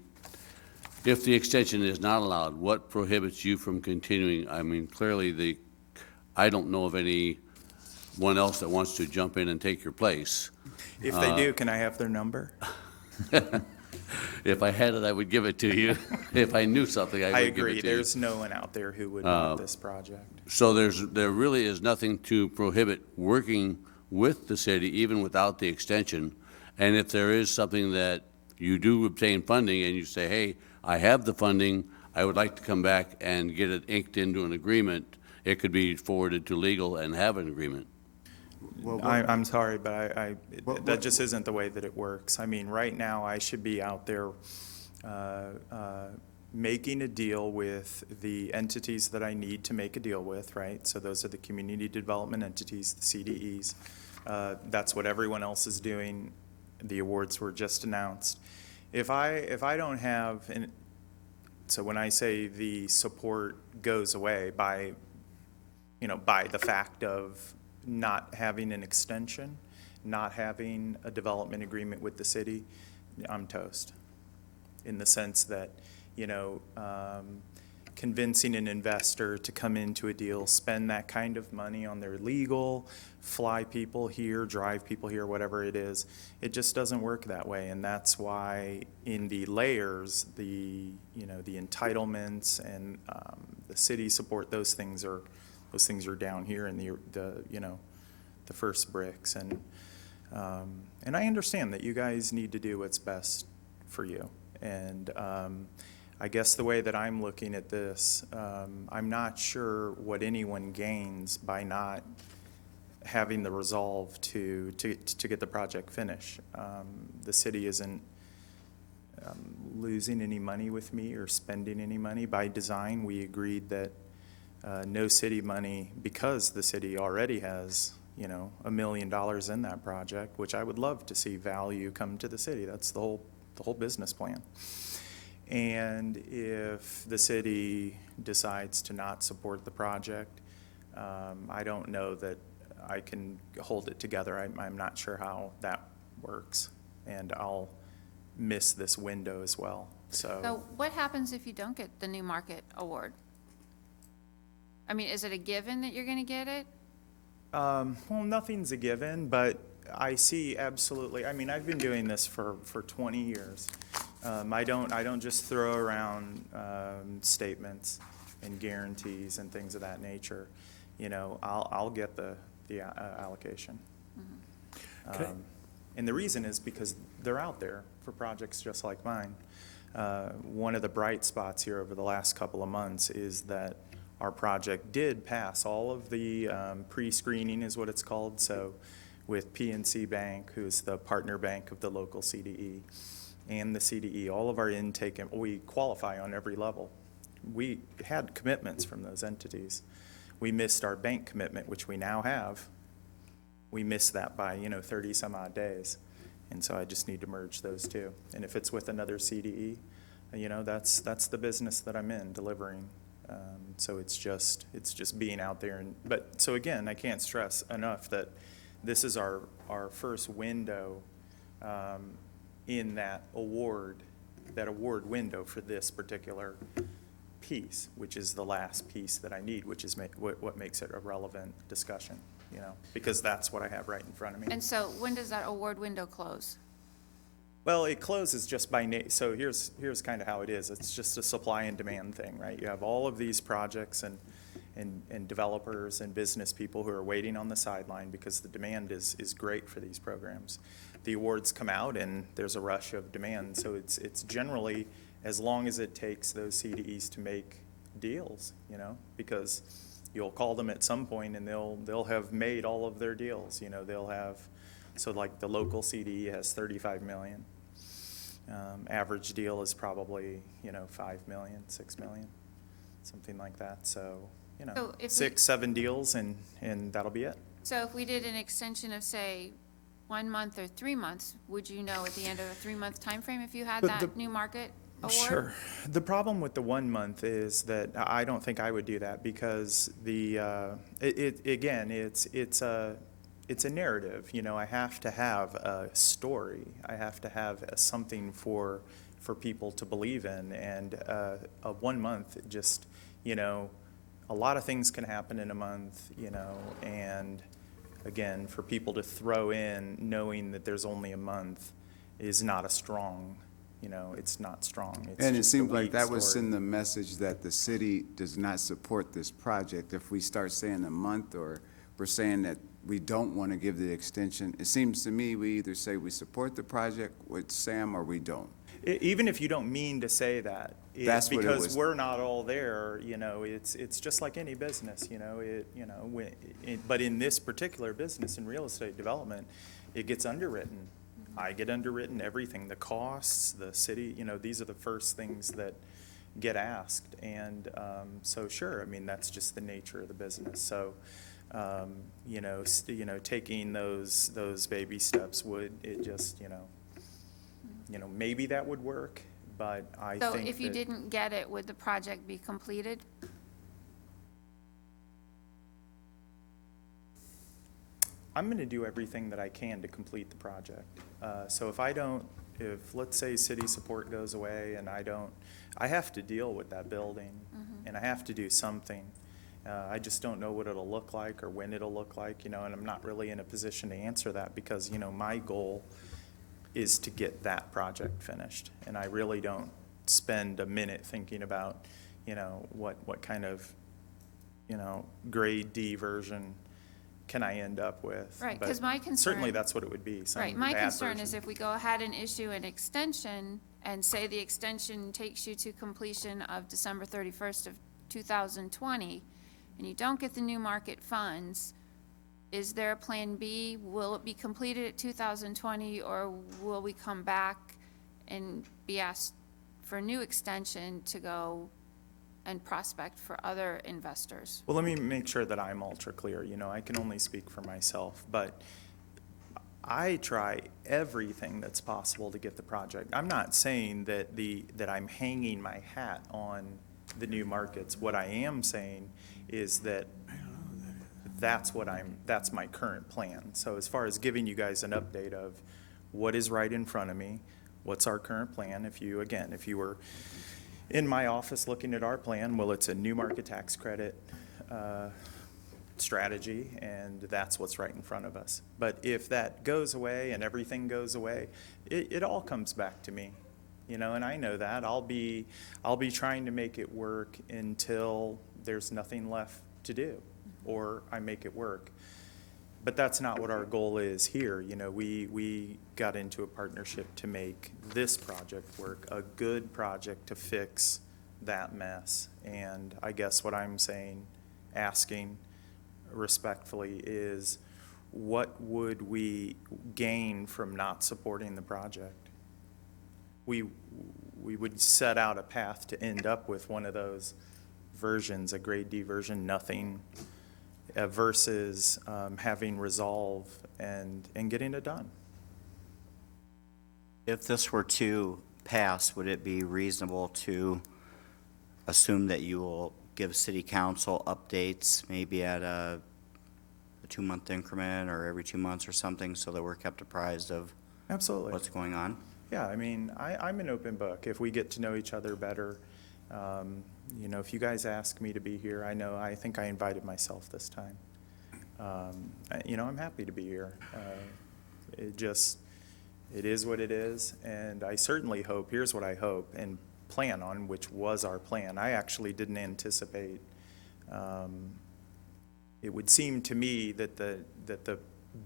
extension is not allowed, what prohibits you from continuing? I mean, clearly I don't know of anyone else that wants to jump in and take your place. If they do, can I have their number? If I had it, I would give it to you. If I knew something, I would give it to you. I agree. There's no one out there who would want this project. So there really is nothing to prohibit working with the city, even without the extension. And if there is something that you do obtain funding and you say, hey, I have the funding, I would like to come back and get it inked into an agreement, it could be forwarded to legal and have an agreement. I'm sorry, but that just isn't the way that it works. I mean, right now, I should be out there making a deal with the entities that I need to make a deal with, right? So those are the community development entities, the CDEs. That's what everyone else is doing. The awards were just announced. If I don't have, so when I say the support goes away by the fact of not having an extension, not having a development agreement with the city, I'm toast. In the sense that, convincing an investor to come into a deal, spend that kind of money on their legal, fly people here, drive people here, whatever it is, it just doesn't work that way. And that's why in the layers, the entitlements and the city support, those things are down here in the first bricks. And I understand that you guys need to do what's best for you. And I guess the way that I'm looking at this, I'm not sure what anyone gains by not having the resolve to get the project finished. The city isn't losing any money with me or spending any money. By design, we agreed that no city money, because the city already has, $1 million in that project, which I would love to see value come to the city. That's the whole business plan. And if the city decides to not support the project, I don't know that I can hold it together. I'm not sure how that works, and I'll miss this window as well. So what happens if you don't get the New Market Award? I mean, is it a given that you're going to get it? Well, nothing's a given, but I see absolutely. I mean, I've been doing this for 20 years. I don't just throw around statements and guarantees and things of that nature. I'll get the allocation. Okay. And the reason is because they're out there for projects just like mine. One of the bright spots here over the last couple of months is that our project did pass all of the pre-screening, is what it's called. So with PNC Bank, who's the partner bank of the local CDE, and the CDE, all of our intake, and we qualify on every level. We had commitments from those entities. We missed our bank commitment, which we now have. We missed that by 30 some odd days. And so I just need to merge those two. And if it's with another CDE, that's the business that I'm in, delivering. So it's just being out there. But so again, I can't stress enough that this is our first window in that award window for this particular piece, which is the last piece that I need, which is what makes it a relevant discussion, because that's what I have right in front of me. And so when does that award window close? Well, it closes just by so here's kind of how it is. It's just a supply and demand thing, right? You have all of these projects and developers and business people who are waiting on the sideline because the demand is great for these programs. The awards come out and there's a rush of demand. So it's generally as long as it takes those CDEs to make deals, because you'll call them at some point and they'll have made all of their deals. They'll have, so like the local CDE has 35 million. Average deal is probably 5 million, 6 million, something like that. So So if 6, 7 deals and that'll be it. So if we did an extension of, say, 1 month or 3 months, would you know at the end of a 3-month time frame if you had that new market? award? Sure. The problem with the 1 month is that I don't think I would do that because again, it's a narrative. You know, I have to have a story. I have to have something for people to believe in. And a 1 month, just, you know, a lot of things can happen in a month, you know, and again, for people to throw in knowing that there's only a month is not a strong, you know, it's not strong. It's And it just a seems like weak that would story. send the message that the city does not support this project. If we start saying a month, or we're saying that we don't want to give the extension, it seems to me we either say we support the project with Sam or we don't. Even if you don't mean to say that, That's what it because was. we're not all there, you know, it's just like any business, you know, but in this particular business in real estate development, it gets underwritten. I get underwritten everything, the costs, the city, you know, these are the first things that get asked. And so sure, I mean, that's just the nature of the business. So, you know, taking those baby steps would, it just, you know, maybe that would work, but I think So if you that- didn't get it, would the project be completed? I'm gonna do everything that I can to complete the project. So if, let's say, city support goes away and I have to deal with that building, and I have to do something. I just don't know what it'll look like or when it'll look like, you know, and I'm not really in a position to answer that because, you know, my goal is to get that project finished. And I really don't spend a minute thinking about, you know, what kind of, you know, grade D version can I end up with. Right, But 'cause my concern- certainly that's what it would be, some Right, my bad concern is version. if we go ahead and issue an extension and say the extension takes you to completion of December 31st of 2020, and you don't get the new market funds, is there a plan B? Will it be completed at 2020, or will we come back and be asked for a new extension to go and prospect for other investors? Well, let me make sure that I'm ultra clear. You know, I can only speak for myself, but I try everything that's possible to get the project. I'm not saying that I'm hanging my hat on the new markets. What I am saying is that that's my current plan. So as far as giving you guys an update of what is right in front of me, what's our current plan, if you were in my office looking at our plan, well, it's a new market tax credit strategy, and that's what's right in front of us. But if that goes away and everything goes away, it all comes back to me, you know, and I know that. I'll be trying to make it work until there's nothing left to do, or I make it work. But that's not what our goal is here. You know, we got into a partnership to make this project work, a good project to fix that mess. And I guess what I'm saying, asking respectfully, is what would we gain from not supporting the project? We would set out a path to end up with one of those versions, a grade D version, nothing, versus having resolve and getting it done. If this were to pass, would it be reasonable to assume that you will give city council updates, maybe at a 2-month increment or every 2 months or something, so that we're kept apprised of Absolutely. what's going on? Yeah, I mean, I'm an open book. If we get to know each other better, you know, if you guys ask me to be here, I think I invited myself this time. You know, I'm happy to be here. It is what it is, and I certainly hope, here's what I hope and plan on, which was our plan. I actually didn't anticipate, it would seem to me that the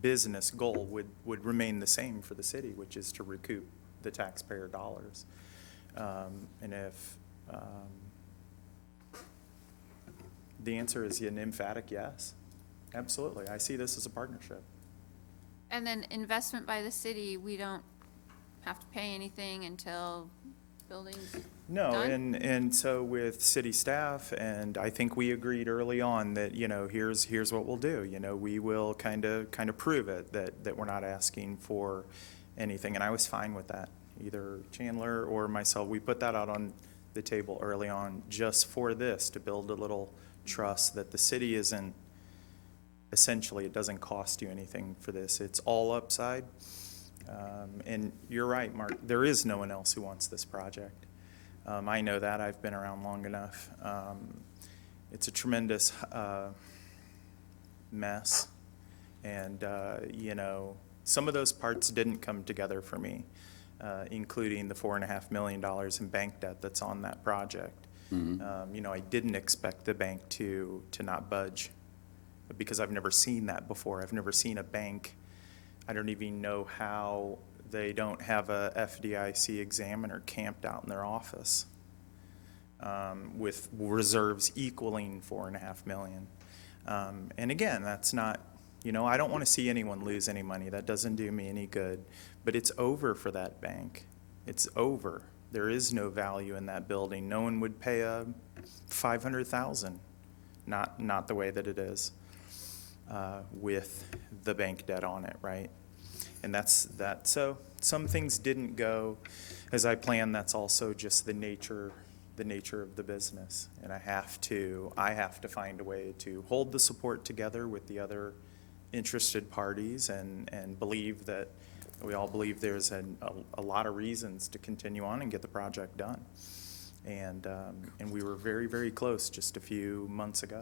business goal would remain the same for the city, which is to recoup the taxpayer dollars. And if the answer is an emphatic yes, absolutely. I see this as a partnership. And then investment by the city, we don't have to pay anything until buildings No, done? and so with city staff, and I think we agreed early on that, you know, here's what we'll do. You know, we will kind of prove it, that we're not asking for anything, and I was fine with that. either Chandler or myself, we put that out on the table early on just for this, to build a little trust that the city isn't, essentially, it doesn't cost you anything for this. It's all upside. And you're right, Mark, there is no one else who wants this project. I know that, I've been around long enough. It's a tremendous mess. And, you know, some of those parts didn't come together for me, including the $4.5 million in bank debt that's on that project. You know, I didn't expect the bank to not budge, because I've never seen that before. I've never seen a bank, I don't even know how they don't have a FDIC examiner camped out in their office with reserves equaling $4.5 million. And again, that's not, you know, I don't want to see anyone lose any money. That doesn't do me any good. But it's over for that bank. It's over. There is no value in that building. No one would pay a $500,000. Not the way that it is with the bank debt on it, right? And that's that. So some things didn't go as I planned. That's also just the nature of the business. And I have to find a way to hold the support together with the other interested parties and believe that we all believe there's a lot of reasons to continue on and get the project done. And we were very, very close just a few months ago.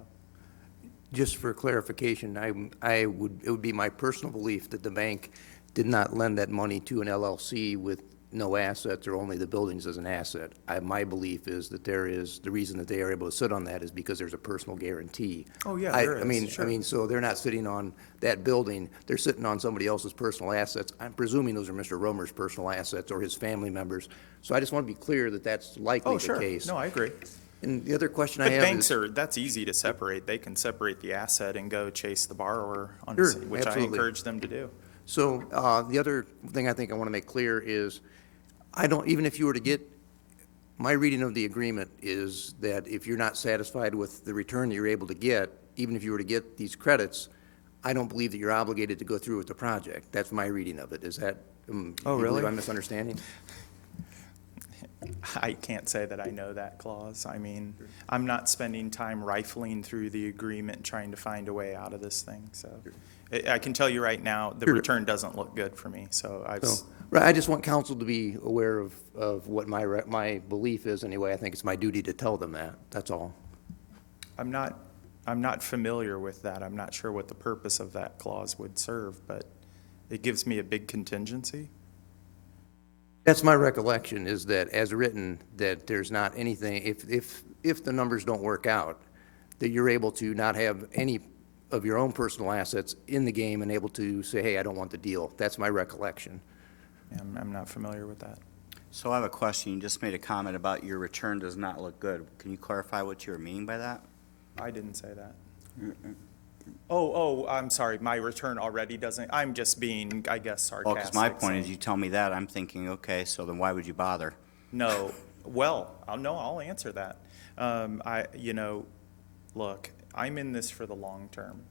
Just for clarification, it would be my personal belief that the bank did not lend that money to an LLC with no assets or only the buildings as an asset. My belief is that the reason that they are able to sit on that is because there's a personal guarantee. Oh, yeah, there is, sure. I mean, so they're not sitting on that building, they're sitting on somebody else's personal assets. I'm presuming those are Mr. Romer's personal assets or his family members. So I just want to be clear that that's likely the case. No, I agree. And the other question I But have banks is... that's easy to separate. They can separate the asset and go chase the borrower, on Sure, which absolutely. I encourage them to do. So the other thing I think I want to make clear is, even if you were to get, my reading of the agreement is that if you're not satisfied with the return that you're able to get, even if you were to get these credits, I don't believe that you're obligated to go through with the project. That's my reading of it. Is that, Oh, you believe really? I'm misunderstanding? I can't say that I know that clause. I mean, I'm not spending time rifling through the agreement trying to find a way out of this thing. So I can tell you right now, the Sure. return doesn't look good for me. So Right, I just want council to be aware of what my belief is anyway. I think it's my duty to tell them that. That's all. I'm not familiar with that. I'm not sure what the purpose of that clause would serve, but it gives me a big contingency. That's my recollection, is that as written, that there's not anything, if the numbers don't work out, that you're able to not have any of your own personal assets in the game and able to say, hey, I don't want the deal. That's my recollection. Yeah, I'm not familiar with that. So I have a question. You just made a comment about your return does not look good. Can you clarify what you mean by that? I didn't say that. Oh, I'm sorry. My return already doesn't, I'm just being, I guess, sarcastic. Well, because my point so- is, you tell me that, I'm thinking, okay, so then why would you bother? No, well, I'll answer that. Look, I'm in this for the long term,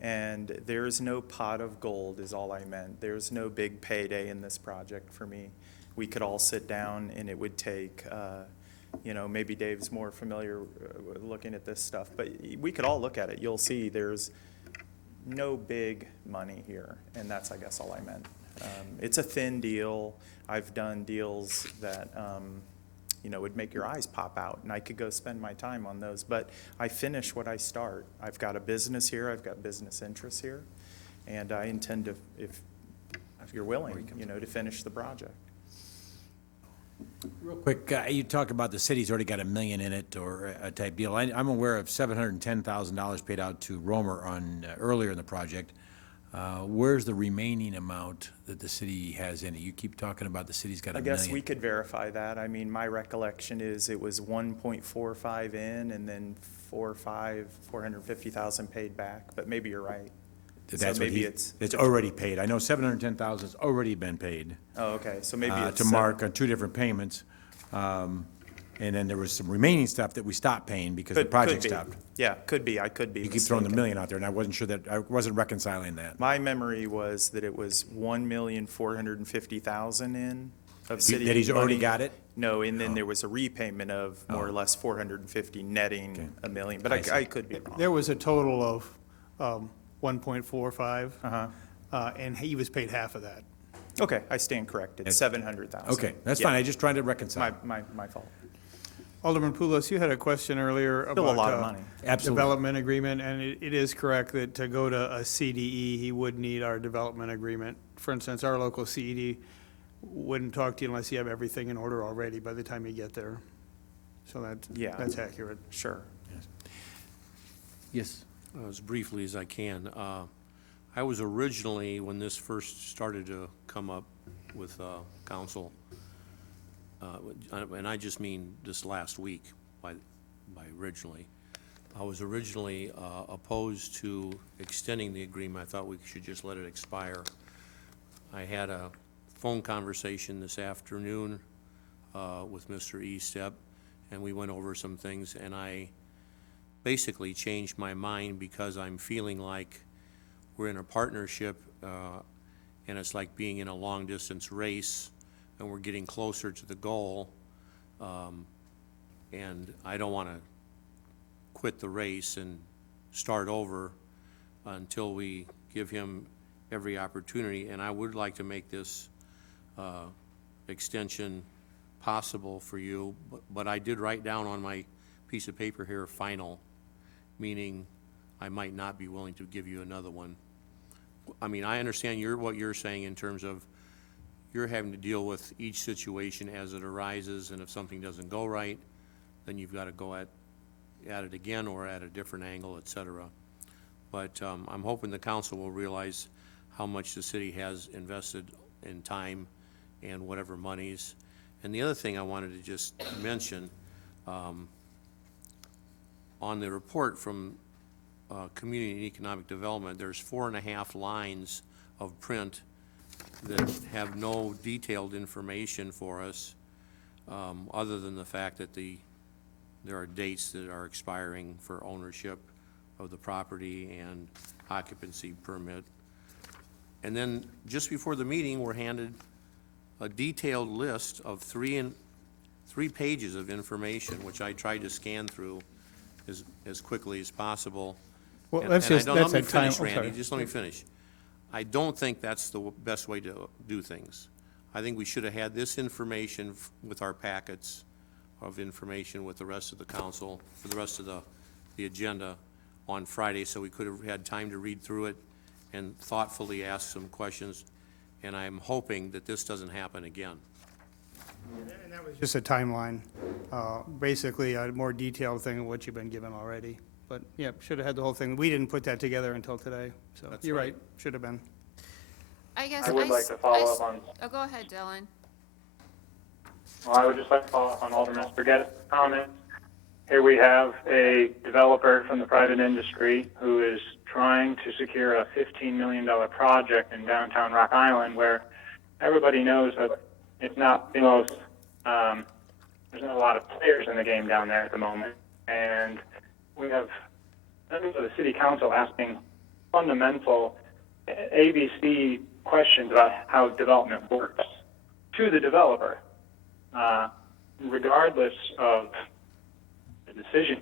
and there's no pot of gold is all I meant. There's no big payday in this project for me. We could all sit down and it would take, maybe Dave's more familiar looking at this stuff, but we could all look at it. You'll see there's no big money here, and that's, I guess, all I meant. It's a thin deal. I've done deals that, would make your eyes pop out, and I could go spend my time on those, but I finish what I start. I've got a business here, I've got business interests here, and I intend to, if you're willing, to finish the project. Real quick, you talk about the city's already got $1 million in it or a type deal. I'm aware of $710,000 paid out to Romer earlier in the project. Where's the remaining amount that the city has in it? You keep talking about the city's got $1 million. I guess we could verify that. I mean, my recollection is it was 1.45 in and then 450,000 paid back, but maybe you're right. That's so what maybe it's already paid. I know $710,000 has already been paid. Oh, okay, so maybe it's to Mark on 2 different payments. And then there was some remaining stuff that we stopped paying because the project stopped. Yeah, could be. I could be You keep throwing the mistaken. $1 million out there, and I wasn't sure that, I wasn't reconciling that. My memory was that it was 1,450,000 in, of city That he's already money. got it? No, and then there was a repayment of more or less 450 netting a million, but I could be wrong. There was a total of 1.45. And he was paid half of that. Okay, I stand corrected, 700,000. Okay, that's Yeah. fine, I just trying to reconcile. My fault. Alderman Poulos, you had a question earlier Still a about lot of money. Absolutely. development agreement, and it is correct that to go to a CDE, he would need our development agreement. For instance, our local CED wouldn't talk to you unless you have everything in order already by the time you get there. So Yeah. that's accurate. Sure. Yes. As briefly as I can. I was originally, when this first started to come up with council, and I just mean this last week by originally, I was originally opposed to extending the agreement. I thought we should just let it expire. I had a phone conversation this afternoon with Mr. Estep, and we went over some things, and I basically changed my mind because I'm feeling like we're in a partnership, and it's like being in a long-distance race, and we're getting closer to the goal, and I don't want to quit the race and start over until we give him every opportunity, and I would like to make this extension possible for you, but I did write down on my piece of paper here, final, meaning I might not be willing to give you another one. I mean, I understand what you're saying in terms of you're having to deal with each situation as it arises, and if something doesn't go right, then you've got to go at it again or at a different angle, et cetera. But I'm hoping the council will realize how much the city has invested in time and whatever monies. And the other thing I wanted to just mention, on the report from Community and Economic Development, there's 4.5 lines of print that have no detailed information for us, other than the fact that there are dates that are expiring for ownership of the property and occupancy permit. And then, just before the meeting, we're handed a detailed list of 3 pages of information, which I tried to scan through as quickly as possible. Well, And- that's and I just, don't- that's let me a time, finish, I'm Randy, sorry. just let me finish. I don't think that's the best way to do things. I think we should have had this information with our packets of information with the rest of the council, for the rest of the agenda on Friday, so we could have had time to read through it and thoughtfully ask some questions, and I'm hoping that this doesn't happen again. And that was just a timeline, basically a more detailed thing of what you've been given already. But, yeah, should have had the whole thing. We didn't put that together until today, so That's you're right. right, should have been. I guess I would like to follow up on, Oh, go ahead, Dylan. well, I would just like to follow up on Alderman Spaghetti's comment. Here we have a developer from the private industry who is trying to secure a $15 million project in downtown Rock Island, where everybody knows that it's not the most, there's not a lot of players in the game down there at the moment. And we have members of the city council asking fundamental ABC questions about how development works to the developer, regardless of the decision.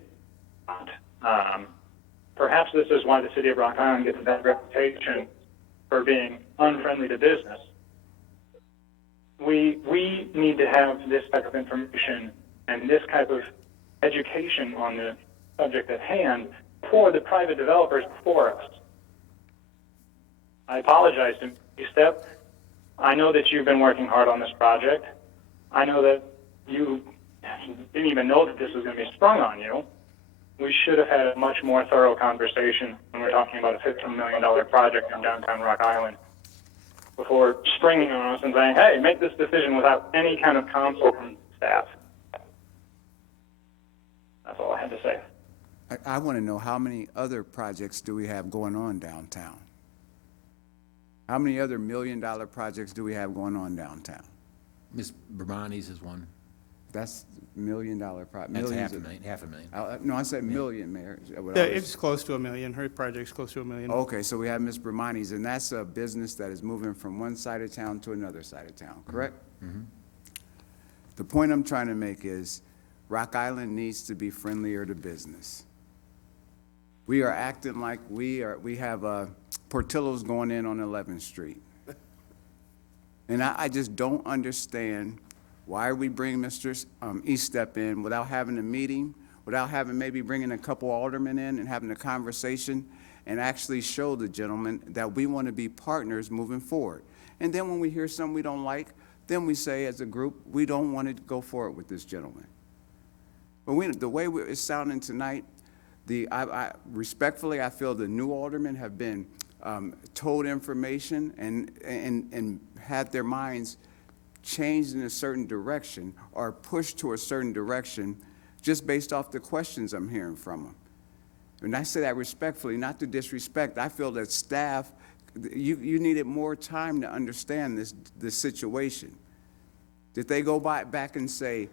Perhaps this is why the city of Rock Island gets a bad reputation for being unfriendly to business. We need to have this type of information and this type of education on the subject at hand for the private developers before us. I apologize to Step. I know that you've been working hard on this project. I know that you didn't even know that this was going to be sprung on you. We should have had a much more thorough conversation when we're talking about a $15 million project in downtown Rock Island before springing on us and saying, hey, make this decision without any kind of counsel from staff. That's all I had to say. I want to know, how many other projects do we have going on downtown? How many other $1 million projects do we have going on downtown? Ms. Brahmani's is one. That's $1 million project. That's half a million. No, I said million, Mayor. is what Yeah, I was- it's close to $1 million. Her project's close to $1 million. Okay, so we have Ms. Brahmani's, and that's a business that is moving from one side of town to another side of town, correct? The point I'm trying to make is Rock Island needs to be friendlier to business. We are acting like we have Portillo's going in on 11th Street. And I just don't understand why are we bringing Mr. Eastep in without having a meeting, without having maybe bringing a couple aldermen in and having a conversation and actually show the gentleman that we want to be partners moving forward. And then when we hear something we don't like, then we say as a group, we don't want to go forward with this gentleman. But the way it's sounding tonight, respectfully, I feel the new aldermen have been told information and had their minds changed in a certain direction or pushed to a certain direction just based off the questions I'm hearing from them. And I say that respectfully, not to disrespect. I feel that staff, you needed more time to understand this situation. Did they go back and say,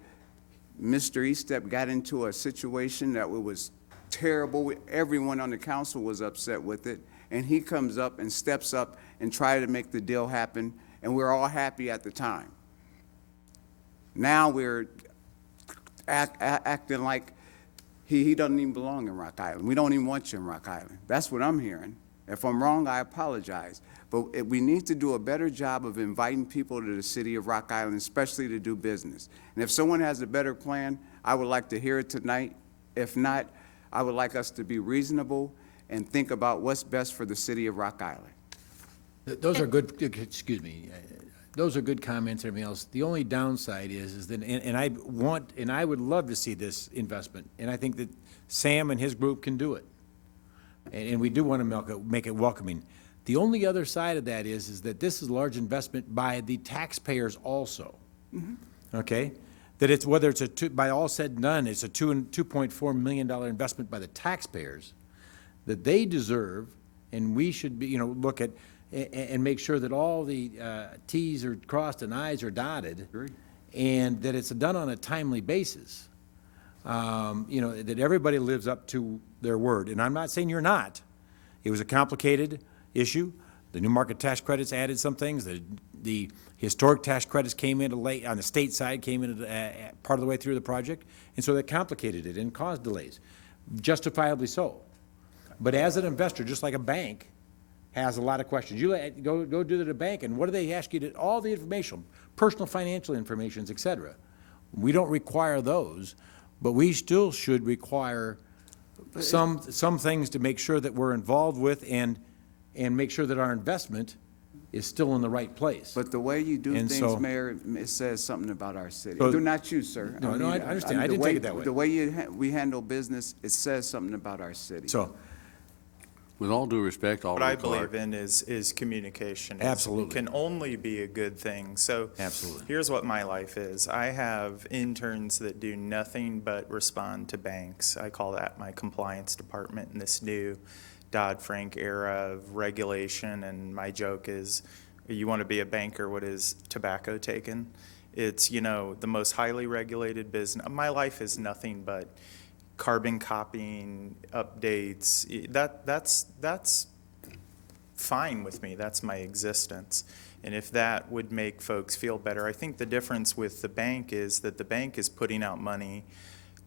Mr. Eastep got into a situation that was terrible, everyone on the council was upset with it, and he comes up and steps up and tries to make the deal happen, and we're all happy at the time. Now we're acting like he doesn't even belong in Rock Island. We don't even want you in Rock Island. That's what I'm hearing. If I'm wrong, I apologize. But we need to do a better job of inviting people to the city of Rock Island, especially to do business. And if someone has a better plan, I would like to hear it tonight. If not, I would like us to be reasonable and think about what's best for the city of Rock Island. Those are good, excuse me, those are good comments and everything else. The only downside is that, and I would love to see this investment, and I think that Sam and his group can do it. And we do want to make it welcoming. The only other side of that is that this is a large investment by the taxpayers also. Okay? That it's, whether it's by all said and done, it's a $2.4 million investment by the taxpayers that they deserve, and we should be, look at and make sure that all the T's are crossed and I's are dotted, and that it's done on a timely basis. That everybody lives up to their word. And I'm not saying you're not. It was a complicated issue. The new market tax credits added some things. The historic tax credits came in late, on the state side, came in part of the way through the project. And so that complicated it and caused delays, justifiably so. But as an investor, just like a bank has a lot of questions. You go do the bank, and what do they ask you to, all the information, personal financial information, et cetera. We don't require those, but we still should require some things to make sure that we're involved with and make sure that our investment is still in the right place. But the way you do And things, so- Mayor, it says something about our city. So- Not you, sir. No, I understand. I the didn't way- take it that way. The way we handle business, it says something about our city. So, With all due respect, What Alderman I Clark. believe in is communication. Absolutely. Can only be a good thing. So Absolutely. here's what my life is. I have interns that do nothing but respond to banks. I call that my compliance department in this new Dodd-Frank era of regulation. And my joke is, you want to be a banker, what is tobacco taken? It's, the most highly regulated business. My life is nothing but carbon copying, updates. That's fine with me. That's my existence. And if that would make folks feel better, I think the difference with the bank is that the bank is putting out money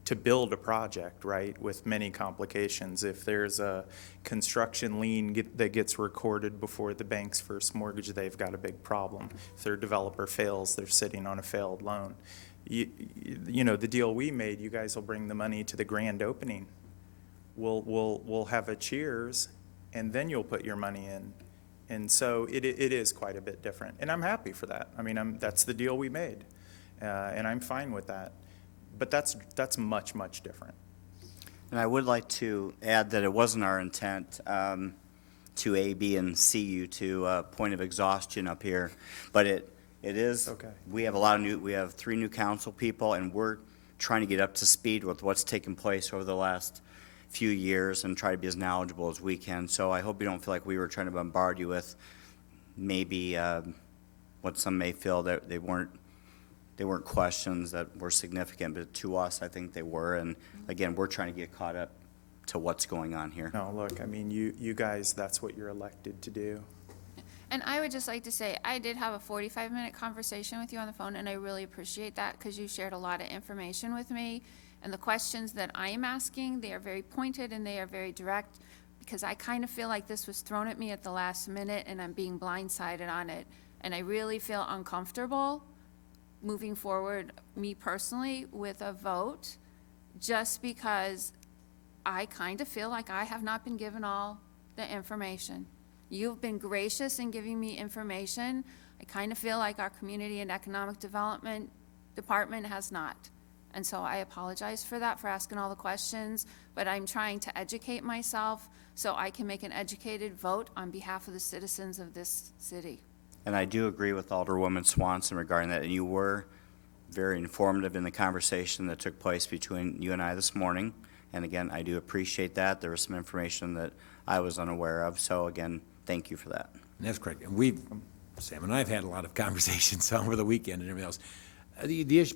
to build a project, right, with many complications. If there's a construction lien that gets recorded before the bank's first mortgage, they've got a big problem. If their developer fails, they're sitting on a failed loan. The deal we made, you guys will bring the money to the grand opening. We'll have a cheers, and then you'll put your money in. And so it is quite a bit different, and I'm happy for that. I mean, that's the deal we made, and I'm fine with that. But that's much, much different. And I would like to add that it wasn't our intent to A, B, and C you to a point of exhaustion up here, but it is. Okay. We have we have 3 new council people, and we're trying to get up to speed with what's taken place over the last few years and try to be as knowledgeable as we can. So I hope you don't feel like we were trying to bombard you with maybe what some may feel that they weren't questions that were significant, but to us, I think they were. And again, we're trying to get caught up to what's going on here. No, look, I mean, you guys, that's what you're elected to do. And I would just like to say, I did have a 45-minute conversation with you on the phone, and I really appreciate that because you shared a lot of information with me. And the questions that I am asking, they are very pointed and they are very direct, because I kind of feel like this was thrown at me at the last minute and I'm being blindsided on it. And I really feel uncomfortable moving forward, me personally, with a vote, just because I kind of feel like I have not been given all the information. You've been gracious in giving me information. I kind of feel like our Community and Economic Development Department has not. And so I apologize for that, for asking all the questions, but I'm trying to educate myself so I can make an educated vote on behalf of the citizens of this city. And I do agree with Alderwoman Swanson regarding that, and you were very informative in the conversation that took place between you and I this morning. And again, I do appreciate that. There was some information that I was unaware of, so again, thank you for that. That's correct. And Sam and I have had a lot of conversations over the weekend and everything else.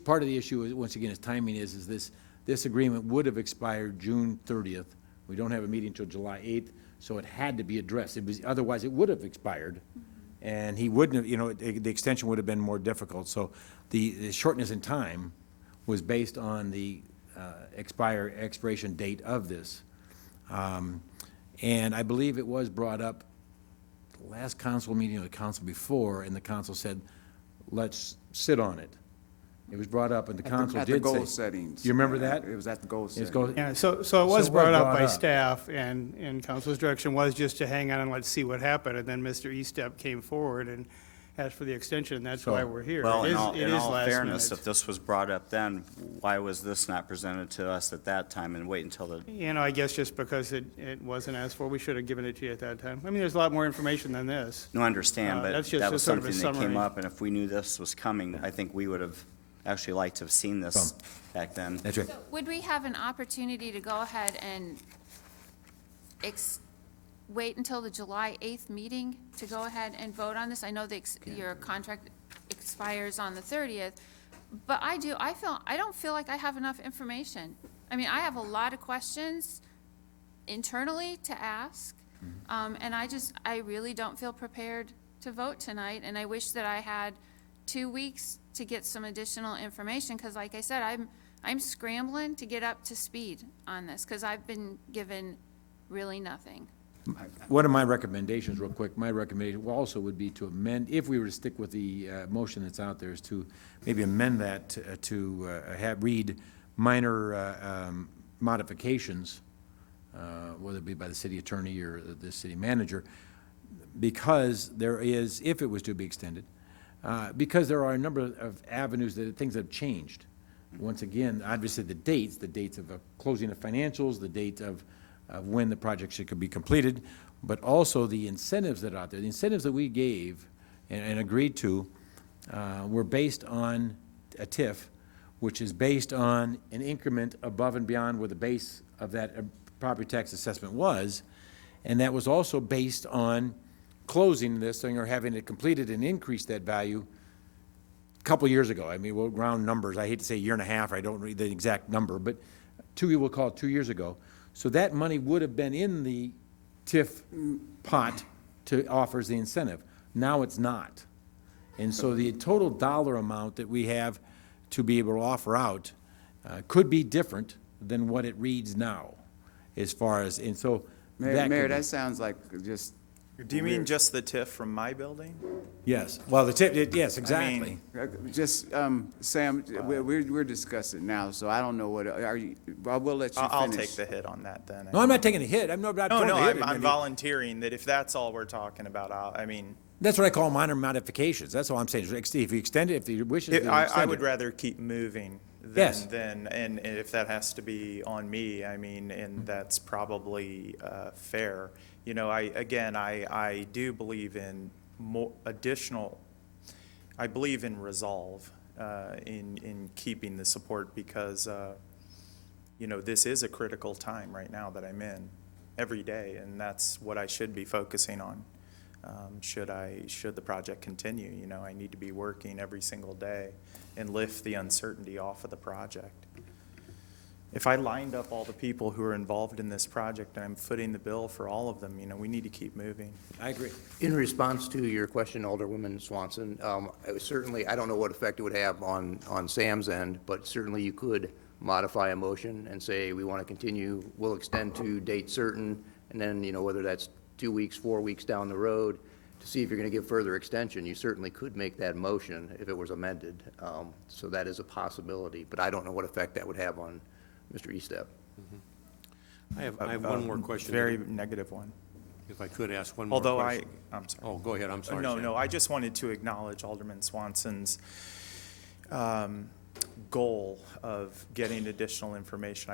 Part of the issue, is, once again, is timing is this agreement would have expired June 30th. We don't have a meeting until July 8th, so it had to be addressed. Otherwise, it would have expired, and he wouldn't have, the extension would have been more difficult. So the shortness in time was based on the expiration date of this. And I believe it was brought up the last council meeting or the council before, and the council said, let's sit on it. It was brought up, and the council At did the say. goal settings. You remember that? It was at the goal It's setting. Yeah, so it was brought up by up. staff, and council's direction was just to hang on and let's see what happened. And then Mr. Eastep came forward and asked for the extension, and that's why we're here. Well, It in is- all, it in is all last fairness, minute. if this was brought up then, why was this not presented to us at that time and wait until the, I guess just because it wasn't asked for, we should have given it to you at that time. I mean, there's a lot more information than this. no, I understand, but That's just that a was sort of a something that came summary. up, and if we knew this was coming, I think we would have actually liked to have seen this back then. That's right. So would we have an opportunity to go ahead and wait until the July 8th meeting to go ahead and vote on this? I know your contract expires on the 30th, but I don't feel like I have enough information. I mean, I have a lot of questions internally to ask, and I really don't feel prepared to vote tonight, and I wish that I had 2 weeks to get some additional information, because like I said, I'm scrambling to get up to speed on this, because I've been given really nothing. One of my recommendations, real quick, my recommendation also would be to amend, if we were to stick with the motion that's out there, is to maybe amend that to read minor modifications, whether it be by the city attorney or the city manager, because there is, if it was to be extended, because there are a number of avenues things have changed. Once again, obviously the dates of closing of financials, the date of when the project could be completed, but also the incentives that are out there. The incentives that we gave and agreed to were based on a TIF, which is based on an increment above and beyond where the base of that property tax assessment was, and that was also based on closing this thing or having it completed and increase that value a couple years ago. I mean, we'll round numbers. I hate to say a year and a half. I don't read the exact number, but we'll call it 2 years ago. So that money would have been in the TIF pot to offers the incentive. Now it's not. And so the total dollar amount that we have to be able to offer out could be different than what it reads now, as far as, and so that Mayor, could be- that sounds like just. Do you mean just the TIF from my building? Yes, well, the TIF, yes, exactly. Just, Sam, we're discussing now, so I don't know what, are you, I will let you finish. I'll take the hit on that then. No, I'm not taking a hit. I'm not No, totally hitting. I I'm mean, volunteering that if that's all we're talking about, That's what I call minor modifications. That's all I'm saying. If you extend it, if you wish to I extend would it. rather keep moving Yes. and if that has to be on me, and that's probably fair. I do believe in I believe in resolve in keeping the support because, this is a critical time right now that I'm in every day, and that's what I should be focusing on. Should the project continue, I need to be working every single day and lift the uncertainty off of the project. if I lined up all the people who are involved in this project and I'm footing the bill for all of them, we need to keep moving. I agree. In response to your question, Alderwoman Swanson, certainly, I don't know what effect it would have on Sam's end, but certainly you could modify a motion and say, we want to continue, we'll extend to date certain, and then, whether that's 2 weeks, 4 weeks down the road, to see if you're going to give further extension, you certainly could make that motion if it was amended. So that is a possibility, but I don't know what effect that would have on Mr. Eastep. I have one more question. Very negative one. If I could ask one more Although question. I'm sorry. Oh, go ahead, I'm sorry. No, Sam. no, I just wanted to acknowledge Alderman Swanson's goal of getting additional information.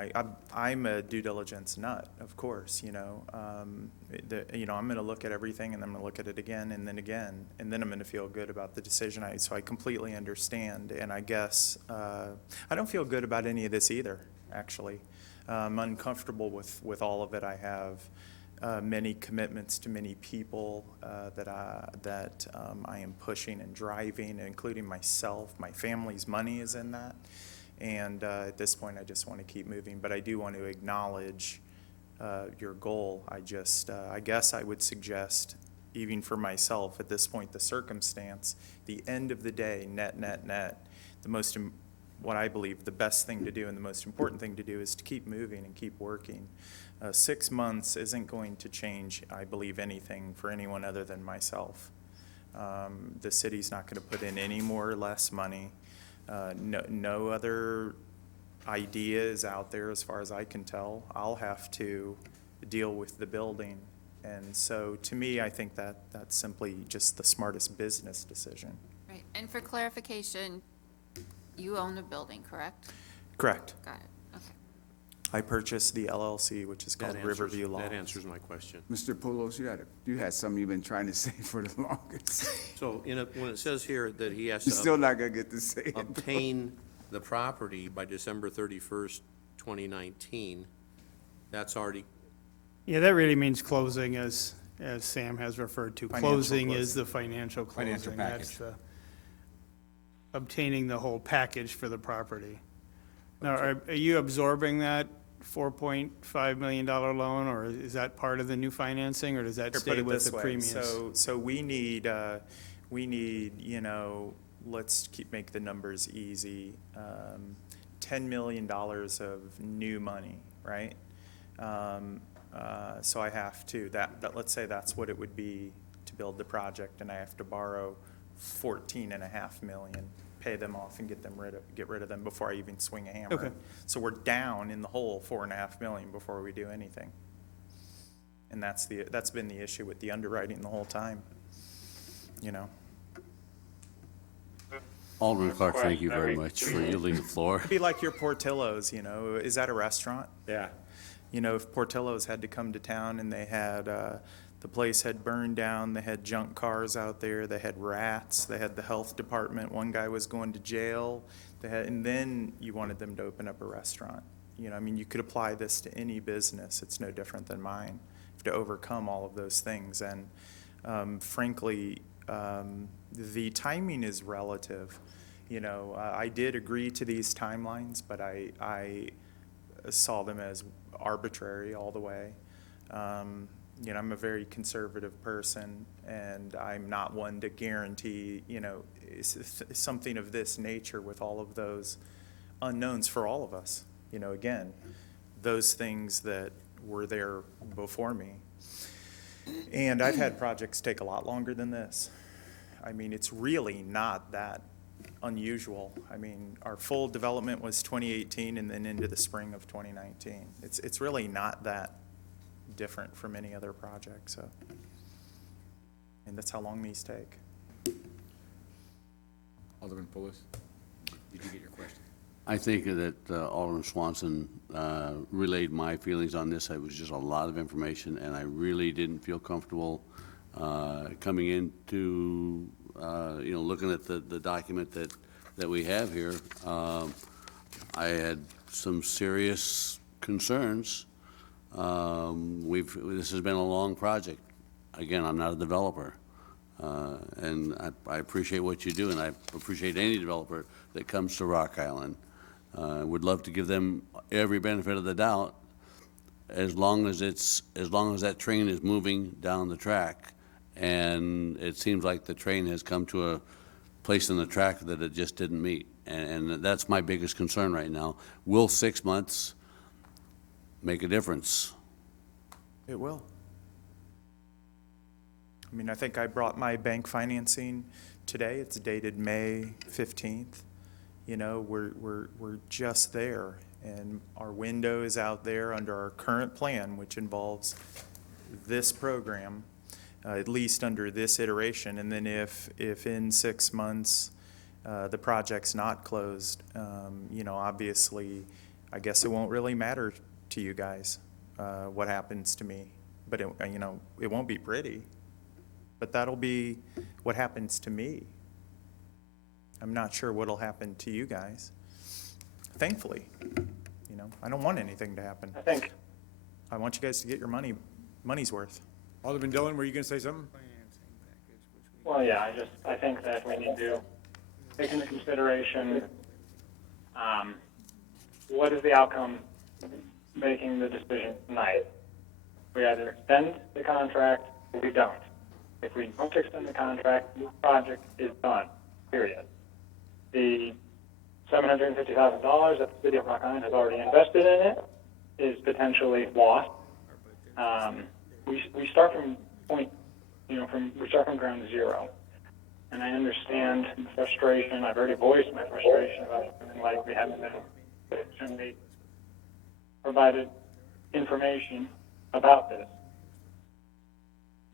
I'm a due diligence nut, of course, I'm going to look at everything, and I'm going to look at it again, and then I'm going to feel good about the decision. So I completely understand, and I guess I don't feel good about any of this either, actually. I'm uncomfortable with all of it. I have many commitments to many people that I am pushing and driving, including myself. My family's money is in that. And at this point, I just want to keep moving. But I do want to acknowledge your goal. I guess I would suggest, even for myself, at this point, the circumstance, the end of the day, net, what I believe the best thing to do and the most important thing to do is to keep moving and keep working. 6 months isn't going to change, I believe, anything for anyone other than myself. The city's not going to put in any more or less money. No other idea is out there as far as I can tell. I'll have to deal with the building. And so to me, I think that's simply just the smartest business decision. Right, and for clarification, you own the building, correct? Correct. Got it, okay. I purchased the LLC, which is called Riverview Law. That answers my question. Mr. Poulos, you had something you've been trying to say for the longest. So when it says here that he has You're to still not gonna get to say it. obtain the property by December 31st, 2019, that's already, Yeah, that really means closing, as Sam has referred to. Financial Closing closing. is the financial closing. Financial That's package. obtaining the whole package for the property. Now, are you absorbing that $4.5 million loan, or is that part of the new financing, or does that Here, stay put it with this the way. premiums? So we need, let's make the numbers easy. $10 million of new money, right? So I have to, let's say that's what it would be to build the project, and I have to borrow 14.5 million, pay them off and get rid of them before I even swing a hammer. Okay. So we're down in the hole 4.5 million before we do anything. And that's been the issue with the underwriting the whole time, Alderman Clark, thank you very much for yielding the floor. It'd be like your Portillo's, is that a restaurant? Yeah. If Portillo's had to come to town and they had, the place had burned down, they had junk cars out there, they had rats, they had the health department, one guy was going to jail, and then you wanted them to open up a restaurant. You could apply this to any business. It's no different than mine. You have to overcome all of those things. And frankly, the timing is relative. I did agree to these timelines, but I saw them as arbitrary all the way. I'm a very conservative person, and I'm not one to guarantee, something of this nature with all of those unknowns for all of us. Again, those things that were there before me. And I've had projects take a lot longer than this. It's really not that unusual. Our full development was 2018 and then into the spring of 2019. It's really not that different from any other project, so. And that's how long these take. Alderman Poulos, did you get your question? I think that Alderman Swanson relayed my feelings on this. It was just a lot of information, and I really didn't feel comfortable coming into, looking at the document that we have here. I had some serious concerns. This has been a long project. Again, I'm not a developer, and I appreciate what you do, and I appreciate any developer that comes to Rock Island Would love to give them every benefit of the doubt, as long as that train is moving down the track. And it seems like the train has come to a place in the track that it just didn't meet. And that's my biggest concern right now. Will 6 months make a difference? It will. I mean, I think I brought my bank financing today. It's dated May 15th. You know, we're just there, and our window is out there under our current plan, which involves this program, at least under this iteration. And then if in 6 months the project's not closed, you know, obviously, I guess it won't really matter to you guys what happens to me. But you know, it won't be pretty. But that'll be what happens to me. I'm not sure what'll happen to you guys. Thankfully, you know, I don't want anything to happen. I want you guys to get your money's worth. Alderman Dillon, were you going to say something? Well, yeah, I think that we need to take into consideration, what is the outcome making the decision tonight. We either extend the contract or we don't. If we don't extend the contract, the project is done, period. The $750,000 that the city of Rock Island has already invested in it is potentially lost. We start from we start from ground zero. And I understand the frustration. I've already voiced my frustration about feeling like we haven't been sufficiently provided information about this.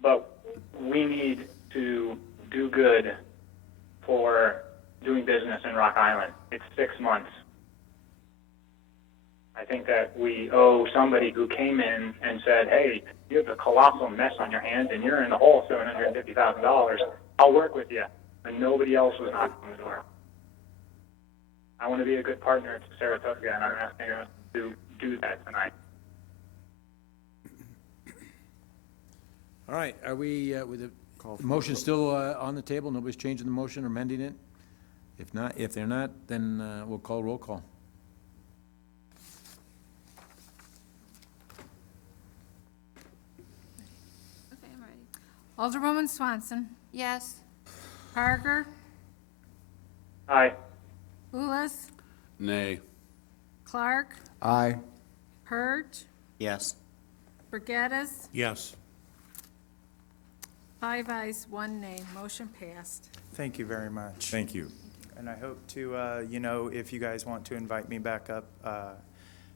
But we need to do good for doing business in Rock Island. It's 6 months. I think that we owe somebody who came in and said, hey, you have a colossal mess on your hands and you're in the hole $750,000. I'll work with you. And nobody else was knocking on the door. I want to be a good partner to Saratoga, and I'm asking us to do that tonight. All right, are we, with the motion still on the table? Nobody's changing the motion or amending it? If they're not, then we'll call roll call. Okay, I'm ready. Alderwoman Swanson. Yes. Parker. Aye. Ulis. Nay. Clark. Aye. Hurt. Yes. Brigettis. Yes. 5 ayes, 1 nay. Motion passed. Thank you very much. Thank you. And I hope to, you know, if you guys want to invite me back up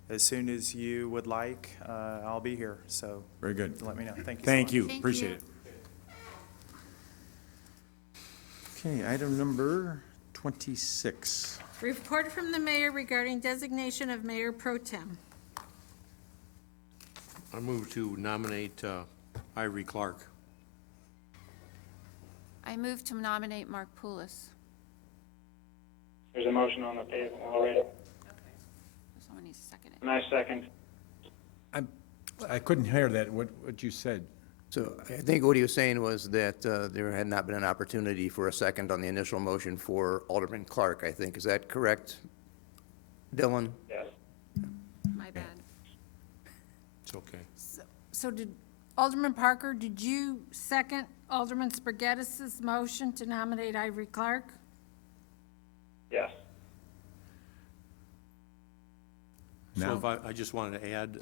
as soon as you would like, I'll be here. So Very good. let me know. Thank you. Thank so you, much. Thank appreciate you. it. Okay, item number 26. Report from the mayor regarding designation of Mayor Pro Tem. I move to nominate Ivory Clark. I move to nominate Mark Poulos. There's a motion on the table already. Someone needs to second it. And I second. I couldn't hear that, what you said. So I think what he was saying was that there had not been an opportunity for a second on the initial motion for Alderman Clark, I think. Is that correct, Dylan? Yes. My bad. It's okay. So did, Alderman Parker, did you second Alderman Spargettis' motion to nominate Ivory Clark? Yes. So Now? if I just wanted to add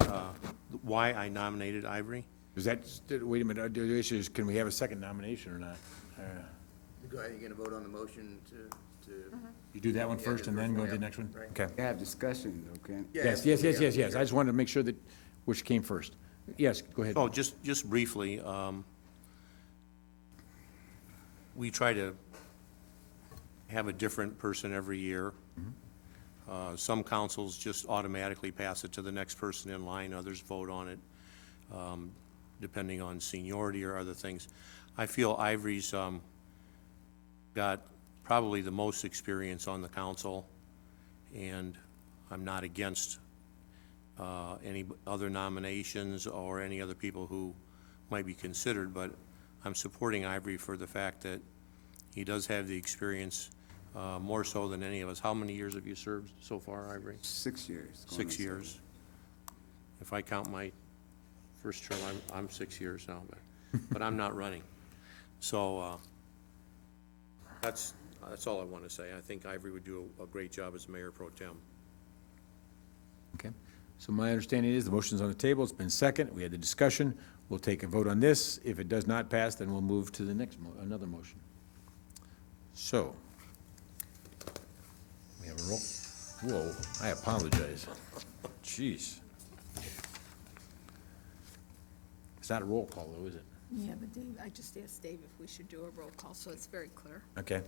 why I nominated Ivory. Is that, wait a minute, the issue is, can we have a second nomination or not? Go ahead, you're going to vote on the motion to. You do that one Yeah, first the and then first go one, to the yeah. next one? Right. Okay. Have discussion though, Ken. Yes. I just wanted to make sure that, which came first. Yes, go ahead. Oh, just briefly, we try to have a different person every year. Some councils just automatically pass it to the next person in line, others vote on it, depending on seniority or other things. I feel Ivory's got probably the most experience on the council, and I'm not against any other nominations or any other people who might be considered, but I'm supporting Ivory for the fact that he does have the experience more so than any of us. How many years have you served so far, Ivory? 6 years. going 6 on years. If I count my first term, I'm 6 years now, but I'm not running. So, that's all I want to say. I think Ivory would do a great job as mayor pro tem. Okay, so my understanding is the motion's on the table, it's been second, we had the discussion, we'll take a vote on this. If it does not pass, then we'll move to the next, another motion. So, we have a roll, whoa, I apologize. Jeez. It's not a roll call though, is it? Yeah, but Dave, I just asked Dave if we should do a roll call, so it's very clear. Okay,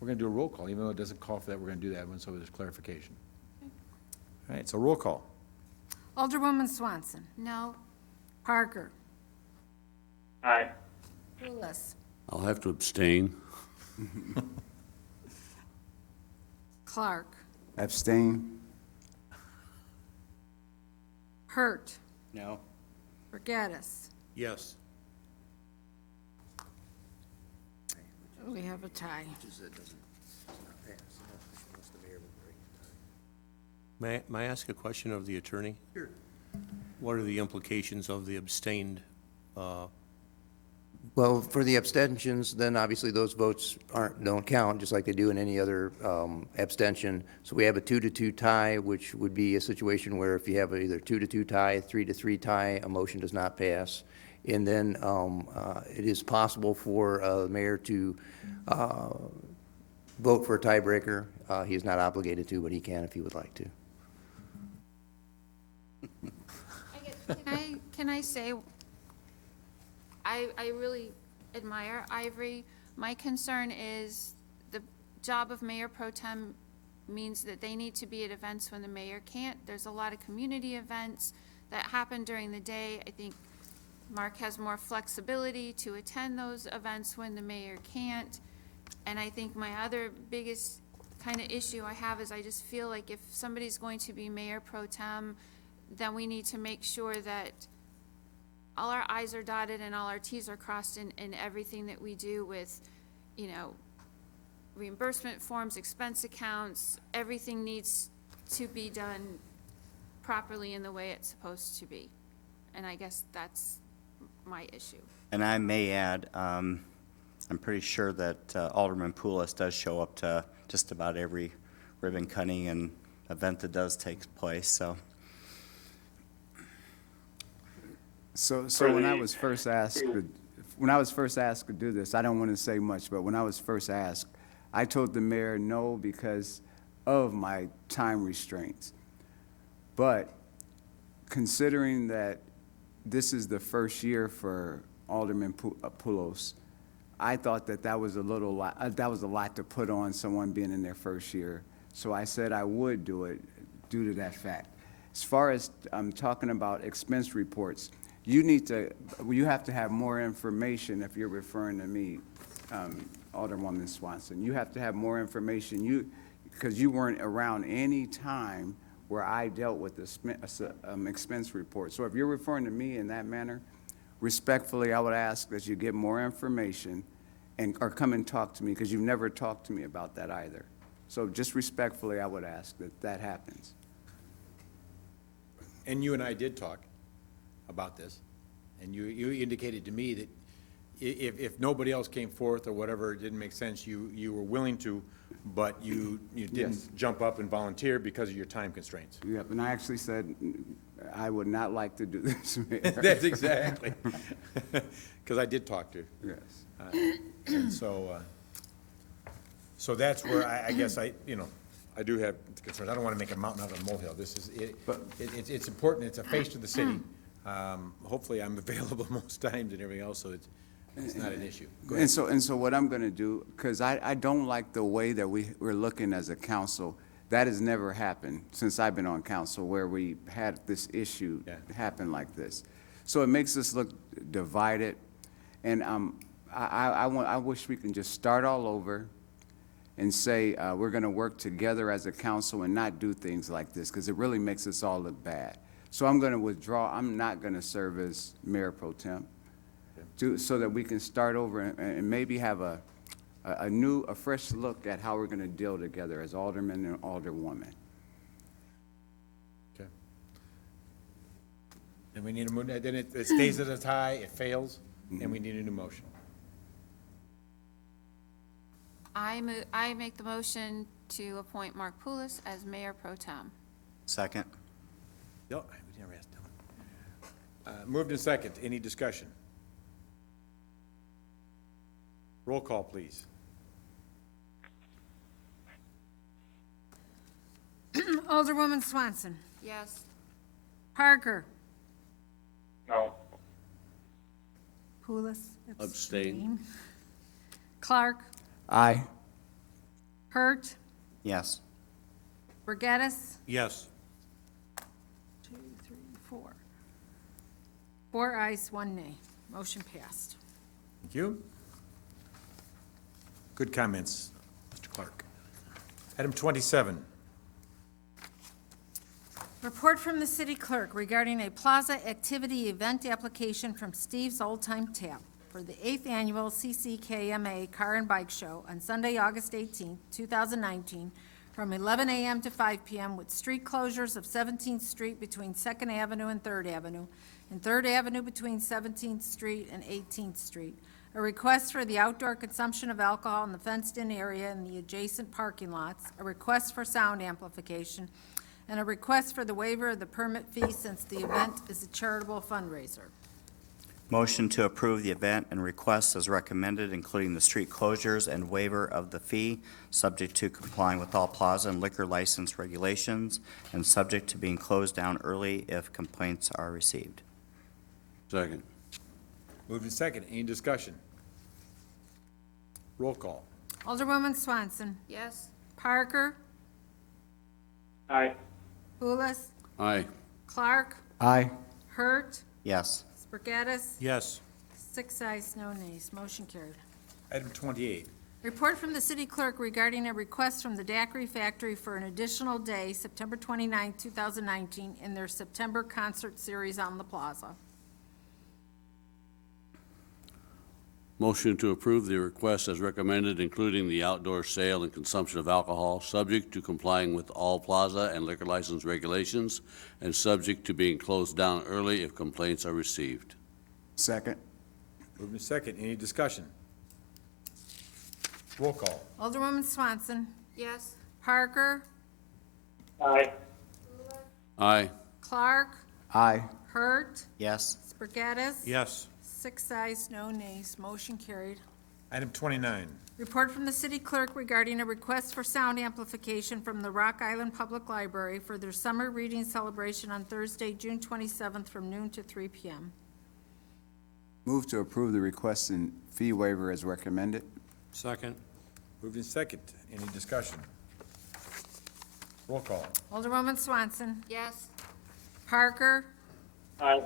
we're gonna do a roll call, even though it doesn't call for that, we're gonna do that one, so there's clarification. All right, so roll call. Alderwoman Swanson. No. Parker. Aye. Pulis. I'll have to abstain. Clark. Abstain? Hurt. No. Regatas. Yes. We have a tie. May I ask a question of the attorney? Sure. What are the implications of the abstained? Well, for the abstentions, then obviously those votes don't count, just like they do in any other abstention. So we have a 2-2 tie, which would be a situation where if you have either 2-2 tie, 3-3 tie, a motion does not pass. And then it is possible for the mayor to vote for a tiebreaker. He is not obligated to, but he can if he would like to. Can I say, I really admire Ivory. My concern is the job of mayor pro tem means that they need to be at events when the mayor can't. There's a lot of community events that happen during the day. I think Mark has more flexibility to attend those events when the mayor can't. And I think my other biggest kind of issue I have is I just feel like if somebody's going to be mayor pro tem, then we need to make sure that all our I's are dotted and all our T's are crossed in everything that we do with, you know, reimbursement forms, expense accounts, everything needs to be done properly in the way it's supposed to be. And I guess that's my issue. And I may add, I'm pretty sure that Alderman Poulos does show up to just about every ribbon cutting and event that does take place, so. So when I was first asked to do this, I don't want to say much, but when I was first asked, I told the mayor no because of my time restraints. But considering that this is the first year for Alderman Poulos, I thought that was a lot to put on someone being in their first year. So I said I would do it due to that fact. As far as talking about expense reports, you have to have more information if you're referring to me, Alderwoman Swanson. You have to have more information, because you weren't around any time where I dealt with the expense report. So if you're referring to me in that manner, respectfully, I would ask that you get more information or come and talk to me, because you've never talked to me about that either. So just respectfully, I would ask that happens. And you and I did talk about this, and you indicated to me that if nobody else came forth or whatever, it didn't make sense, you were willing to, but you didn't Yes. jump up and volunteer because of your time constraints. Yep, and I actually said I would not like to do this, Mayor. That's exactly, because I did talk to. Yes. And so that's where I guess I do have concerns. I don't want to make a mountain out of a molehill. This is, it's important, it's a face to the city. Hopefully I'm available most times and everything else, so it's not an issue. Go ahead. And so what I'm gonna do, because I don't like the way that we're looking as a council. That has never happened since I've been on council, where we had this issue happen like this. So it makes us look divided, and I wish we can just start all over and say we're gonna work together as a council and not do things like this, because it really makes us all look bad. So I'm gonna withdraw. I'm not gonna serve as mayor pro tem, so that we can start over and maybe have a a fresh look at how we're going to deal together as aldermen and alderwomen. Okay. And we need a, then it stays at a tie, it fails, and we need a new motion. I make the motion to appoint Mark Poulos as mayor pro tem. Second. No, we never asked Dylan. Moved in second. Any discussion? Roll call, please. Alderwoman Swanson. Yes. Parker. No. Poulos. Abstain. Clark. Aye. Hurt. Yes. Brigadis. Yes. 2, 3, 4. 4 ayes, 1 nay. Motion passed. Thank you. Good comments, Mr. Clark. Item 27. Report from the city clerk regarding a plaza activity event application from Steve's Old Time Tap for the 8th Annual CCKMA Car and Bike Show on Sunday, August 18, 2019, from 11 a.m. to 5 p.m. with street closures of 17th Street between 2nd Avenue and 3rd Avenue, and 3rd Avenue between 17th Street and 18th Street. A request for the outdoor consumption of alcohol in the fenced-in area and the adjacent parking lots, a request for sound amplification, and a request for the waiver of the permit fee since the event is a charitable fundraiser. Motion to approve the event and requests as recommended, including the street closures and waiver of the fee, subject to complying with all plaza and liquor license regulations, and subject to being closed down early if complaints are received. Second. Moved in second. Any discussion? Roll call. Alderwoman Swanson. Yes. Parker. Aye. Poulos. Aye. Clark. Aye. Hurt. Yes. Spargattis. Yes. 6 ayes, no nays. Motion carried. Item 28. Report from the city clerk regarding a request from the Daiquiri Factory for an additional day, September 29, 2019, in their September concert series on the plaza. Motion to approve the request as recommended, including the outdoor sale and consumption of alcohol, subject to complying with all plaza and liquor license regulations, and subject to being closed down early if complaints are received. Second. Moved in second. Any discussion? Roll call. Alderwoman Swanson. Yes. Parker. Aye. Aye. Clark. Aye. Hurt. Yes. Spargattis. Yes. 6 ayes, no nays. Motion carried. Item 29. Report from the city clerk regarding a request for sound amplification from the Rock Island Public Library for their summer reading celebration on Thursday, June 27th, from noon to 3 p.m. Move to approve the request and fee waiver as recommended. Second. Moved in second. Any discussion? Roll call. Alderwoman Swanson. Yes. Parker. Aye.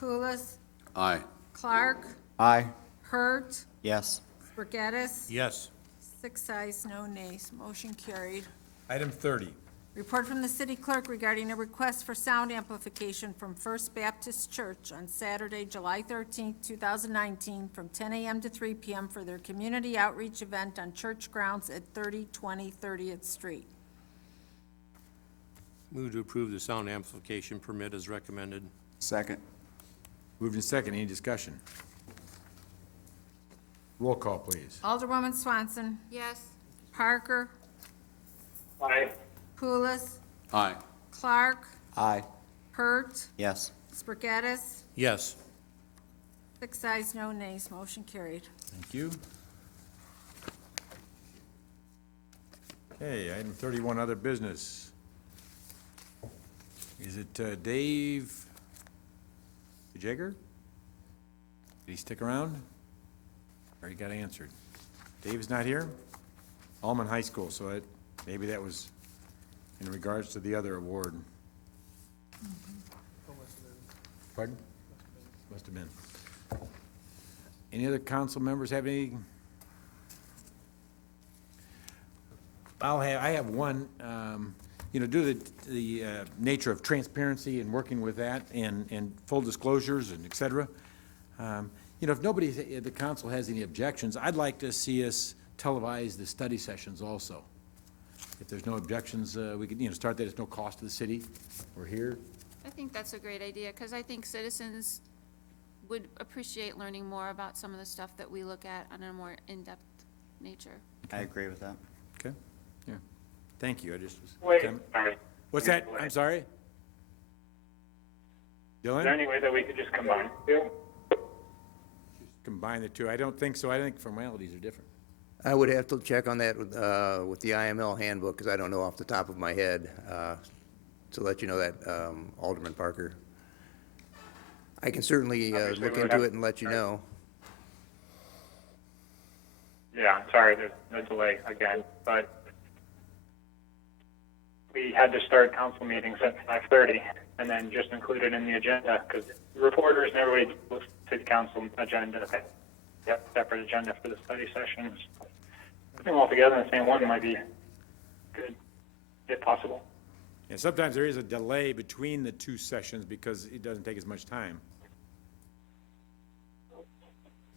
Poulos. Aye. Clark. Aye. Hurt. Yes. Spargattis. Yes. 6 ayes, no nays. Motion carried. Item 30. Report from the city clerk regarding a request for sound amplification from First Baptist Church on Saturday, July 13, 2019, from 10 a.m. to 3 p.m. for their community outreach event on church grounds at 3020 30th Street. Move to approve the sound amplification permit as recommended. Second. Moved in second. Any discussion? Roll call, please. Alderwoman Swanson. Yes. Parker. Aye. Poulos. Aye. Clark. Aye. Hurt. Yes. Spargattis. Yes. 6 ayes, no nays. Motion carried. Thank you. Okay, item 31, other business. Is it Dave Jagger? Did he stick around? Or he got answered? Dave's not here? Alman High School, so maybe that was in regards to the other award. Pardon? Must have been. Any other council members have any? I have one, due to the nature of transparency and working with that and full disclosures and et cetera, if nobody, the council has any objections, I'd like to see us televise the study sessions also. If there's no objections, we could, start that, it's no cost to the city. We're here. I think that's a great idea, because I think citizens would appreciate learning more about some of the stuff that we look at on a more in-depth nature. I agree with that. Okay, yeah. Thank you, I just. Wait, Tim? sorry. What's that? I'm sorry? Is there Dylan? any way that we could just combine the two? Combine the two. I don't think so. I think formalities are different. I would have to check on that with the IML handbook, because I don't know off the top of my head, to let you know that, Alderman Parker. I can certainly look into it and let you know. Yeah, sorry, there's no delay again, but we had to start council meetings at 5:30 and then just include it in the agenda, because reporters and everybody looks to the council agenda. Yep, separate agenda for the study sessions. Putting them all together in the same one might be good, if possible. And sometimes there is a delay between the two sessions because it doesn't take as much time.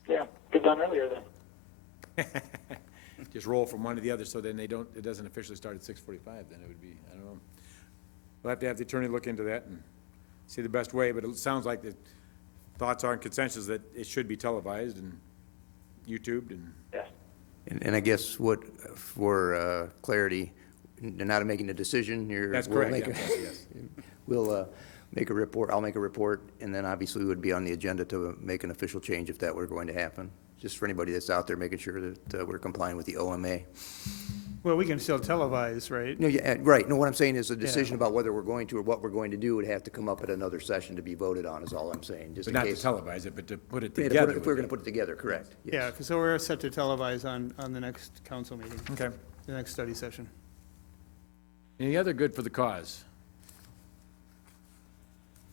Yeah, get done earlier then. Just roll from one to the other, so then it doesn't officially start at 6:45, then it would be, I don't know. We'll have to have the attorney look into that and see the best way, but it sounds like the thoughts are in consensus that it should be televised and YouTubed and. Yes. And I guess for clarity, not making a decision, That's correct, yes. We'll make a report, I'll make a report, and then obviously it would be on the agenda to make an official change if that were going to happen. Just for anybody that's out there, making sure that we're complying with the OMA. Well, we can still televise, right? No, yeah, right. No, what I'm saying is a decision about whether we're going to or what we're going to do would have to come up at another session to be voted on, is all I'm saying, just But in not to case. televise it, but to put it Yeah, together. if we're gonna put it together, correct. yes. Yeah, 'cause so we're set to televise on the next council meeting, Okay. the next study session. Any other good for the cause?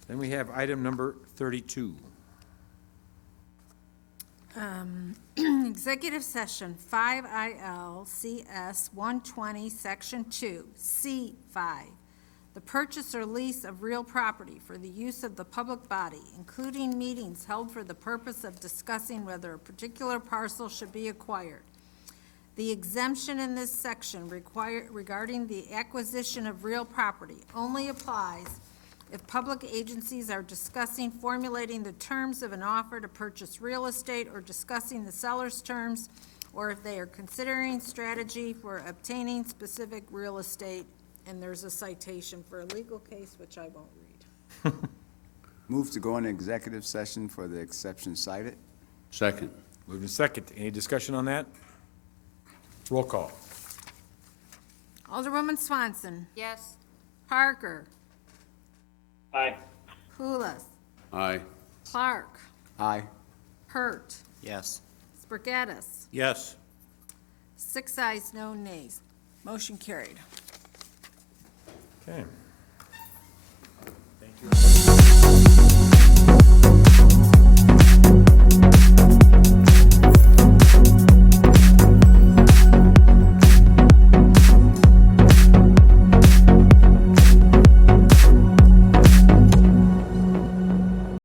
Then we have item number 32. Executive session 5 ILCS 120, Section 2, C5. The purchase or lease of real property for the use of the public body, including meetings held for the purpose of discussing whether a particular parcel should be acquired. The exemption in this section regarding the acquisition of real property only applies if public agencies are discussing formulating the terms of an offer to purchase real estate or discussing the seller's terms, or if they are considering strategy for obtaining specific real estate, and there's a citation for a legal case, which I won't read. Move to go into executive session for the exception cited. Second. Moved and second. Any discussion on that? Roll call. Alderwoman Swanson. Yes. Parker. Aye. Pulis. Aye. Clark. Aye. Hurt. Yes. Spargattis. Yes. 6 ayes, no nays. Motion carried. Okay. Thank you.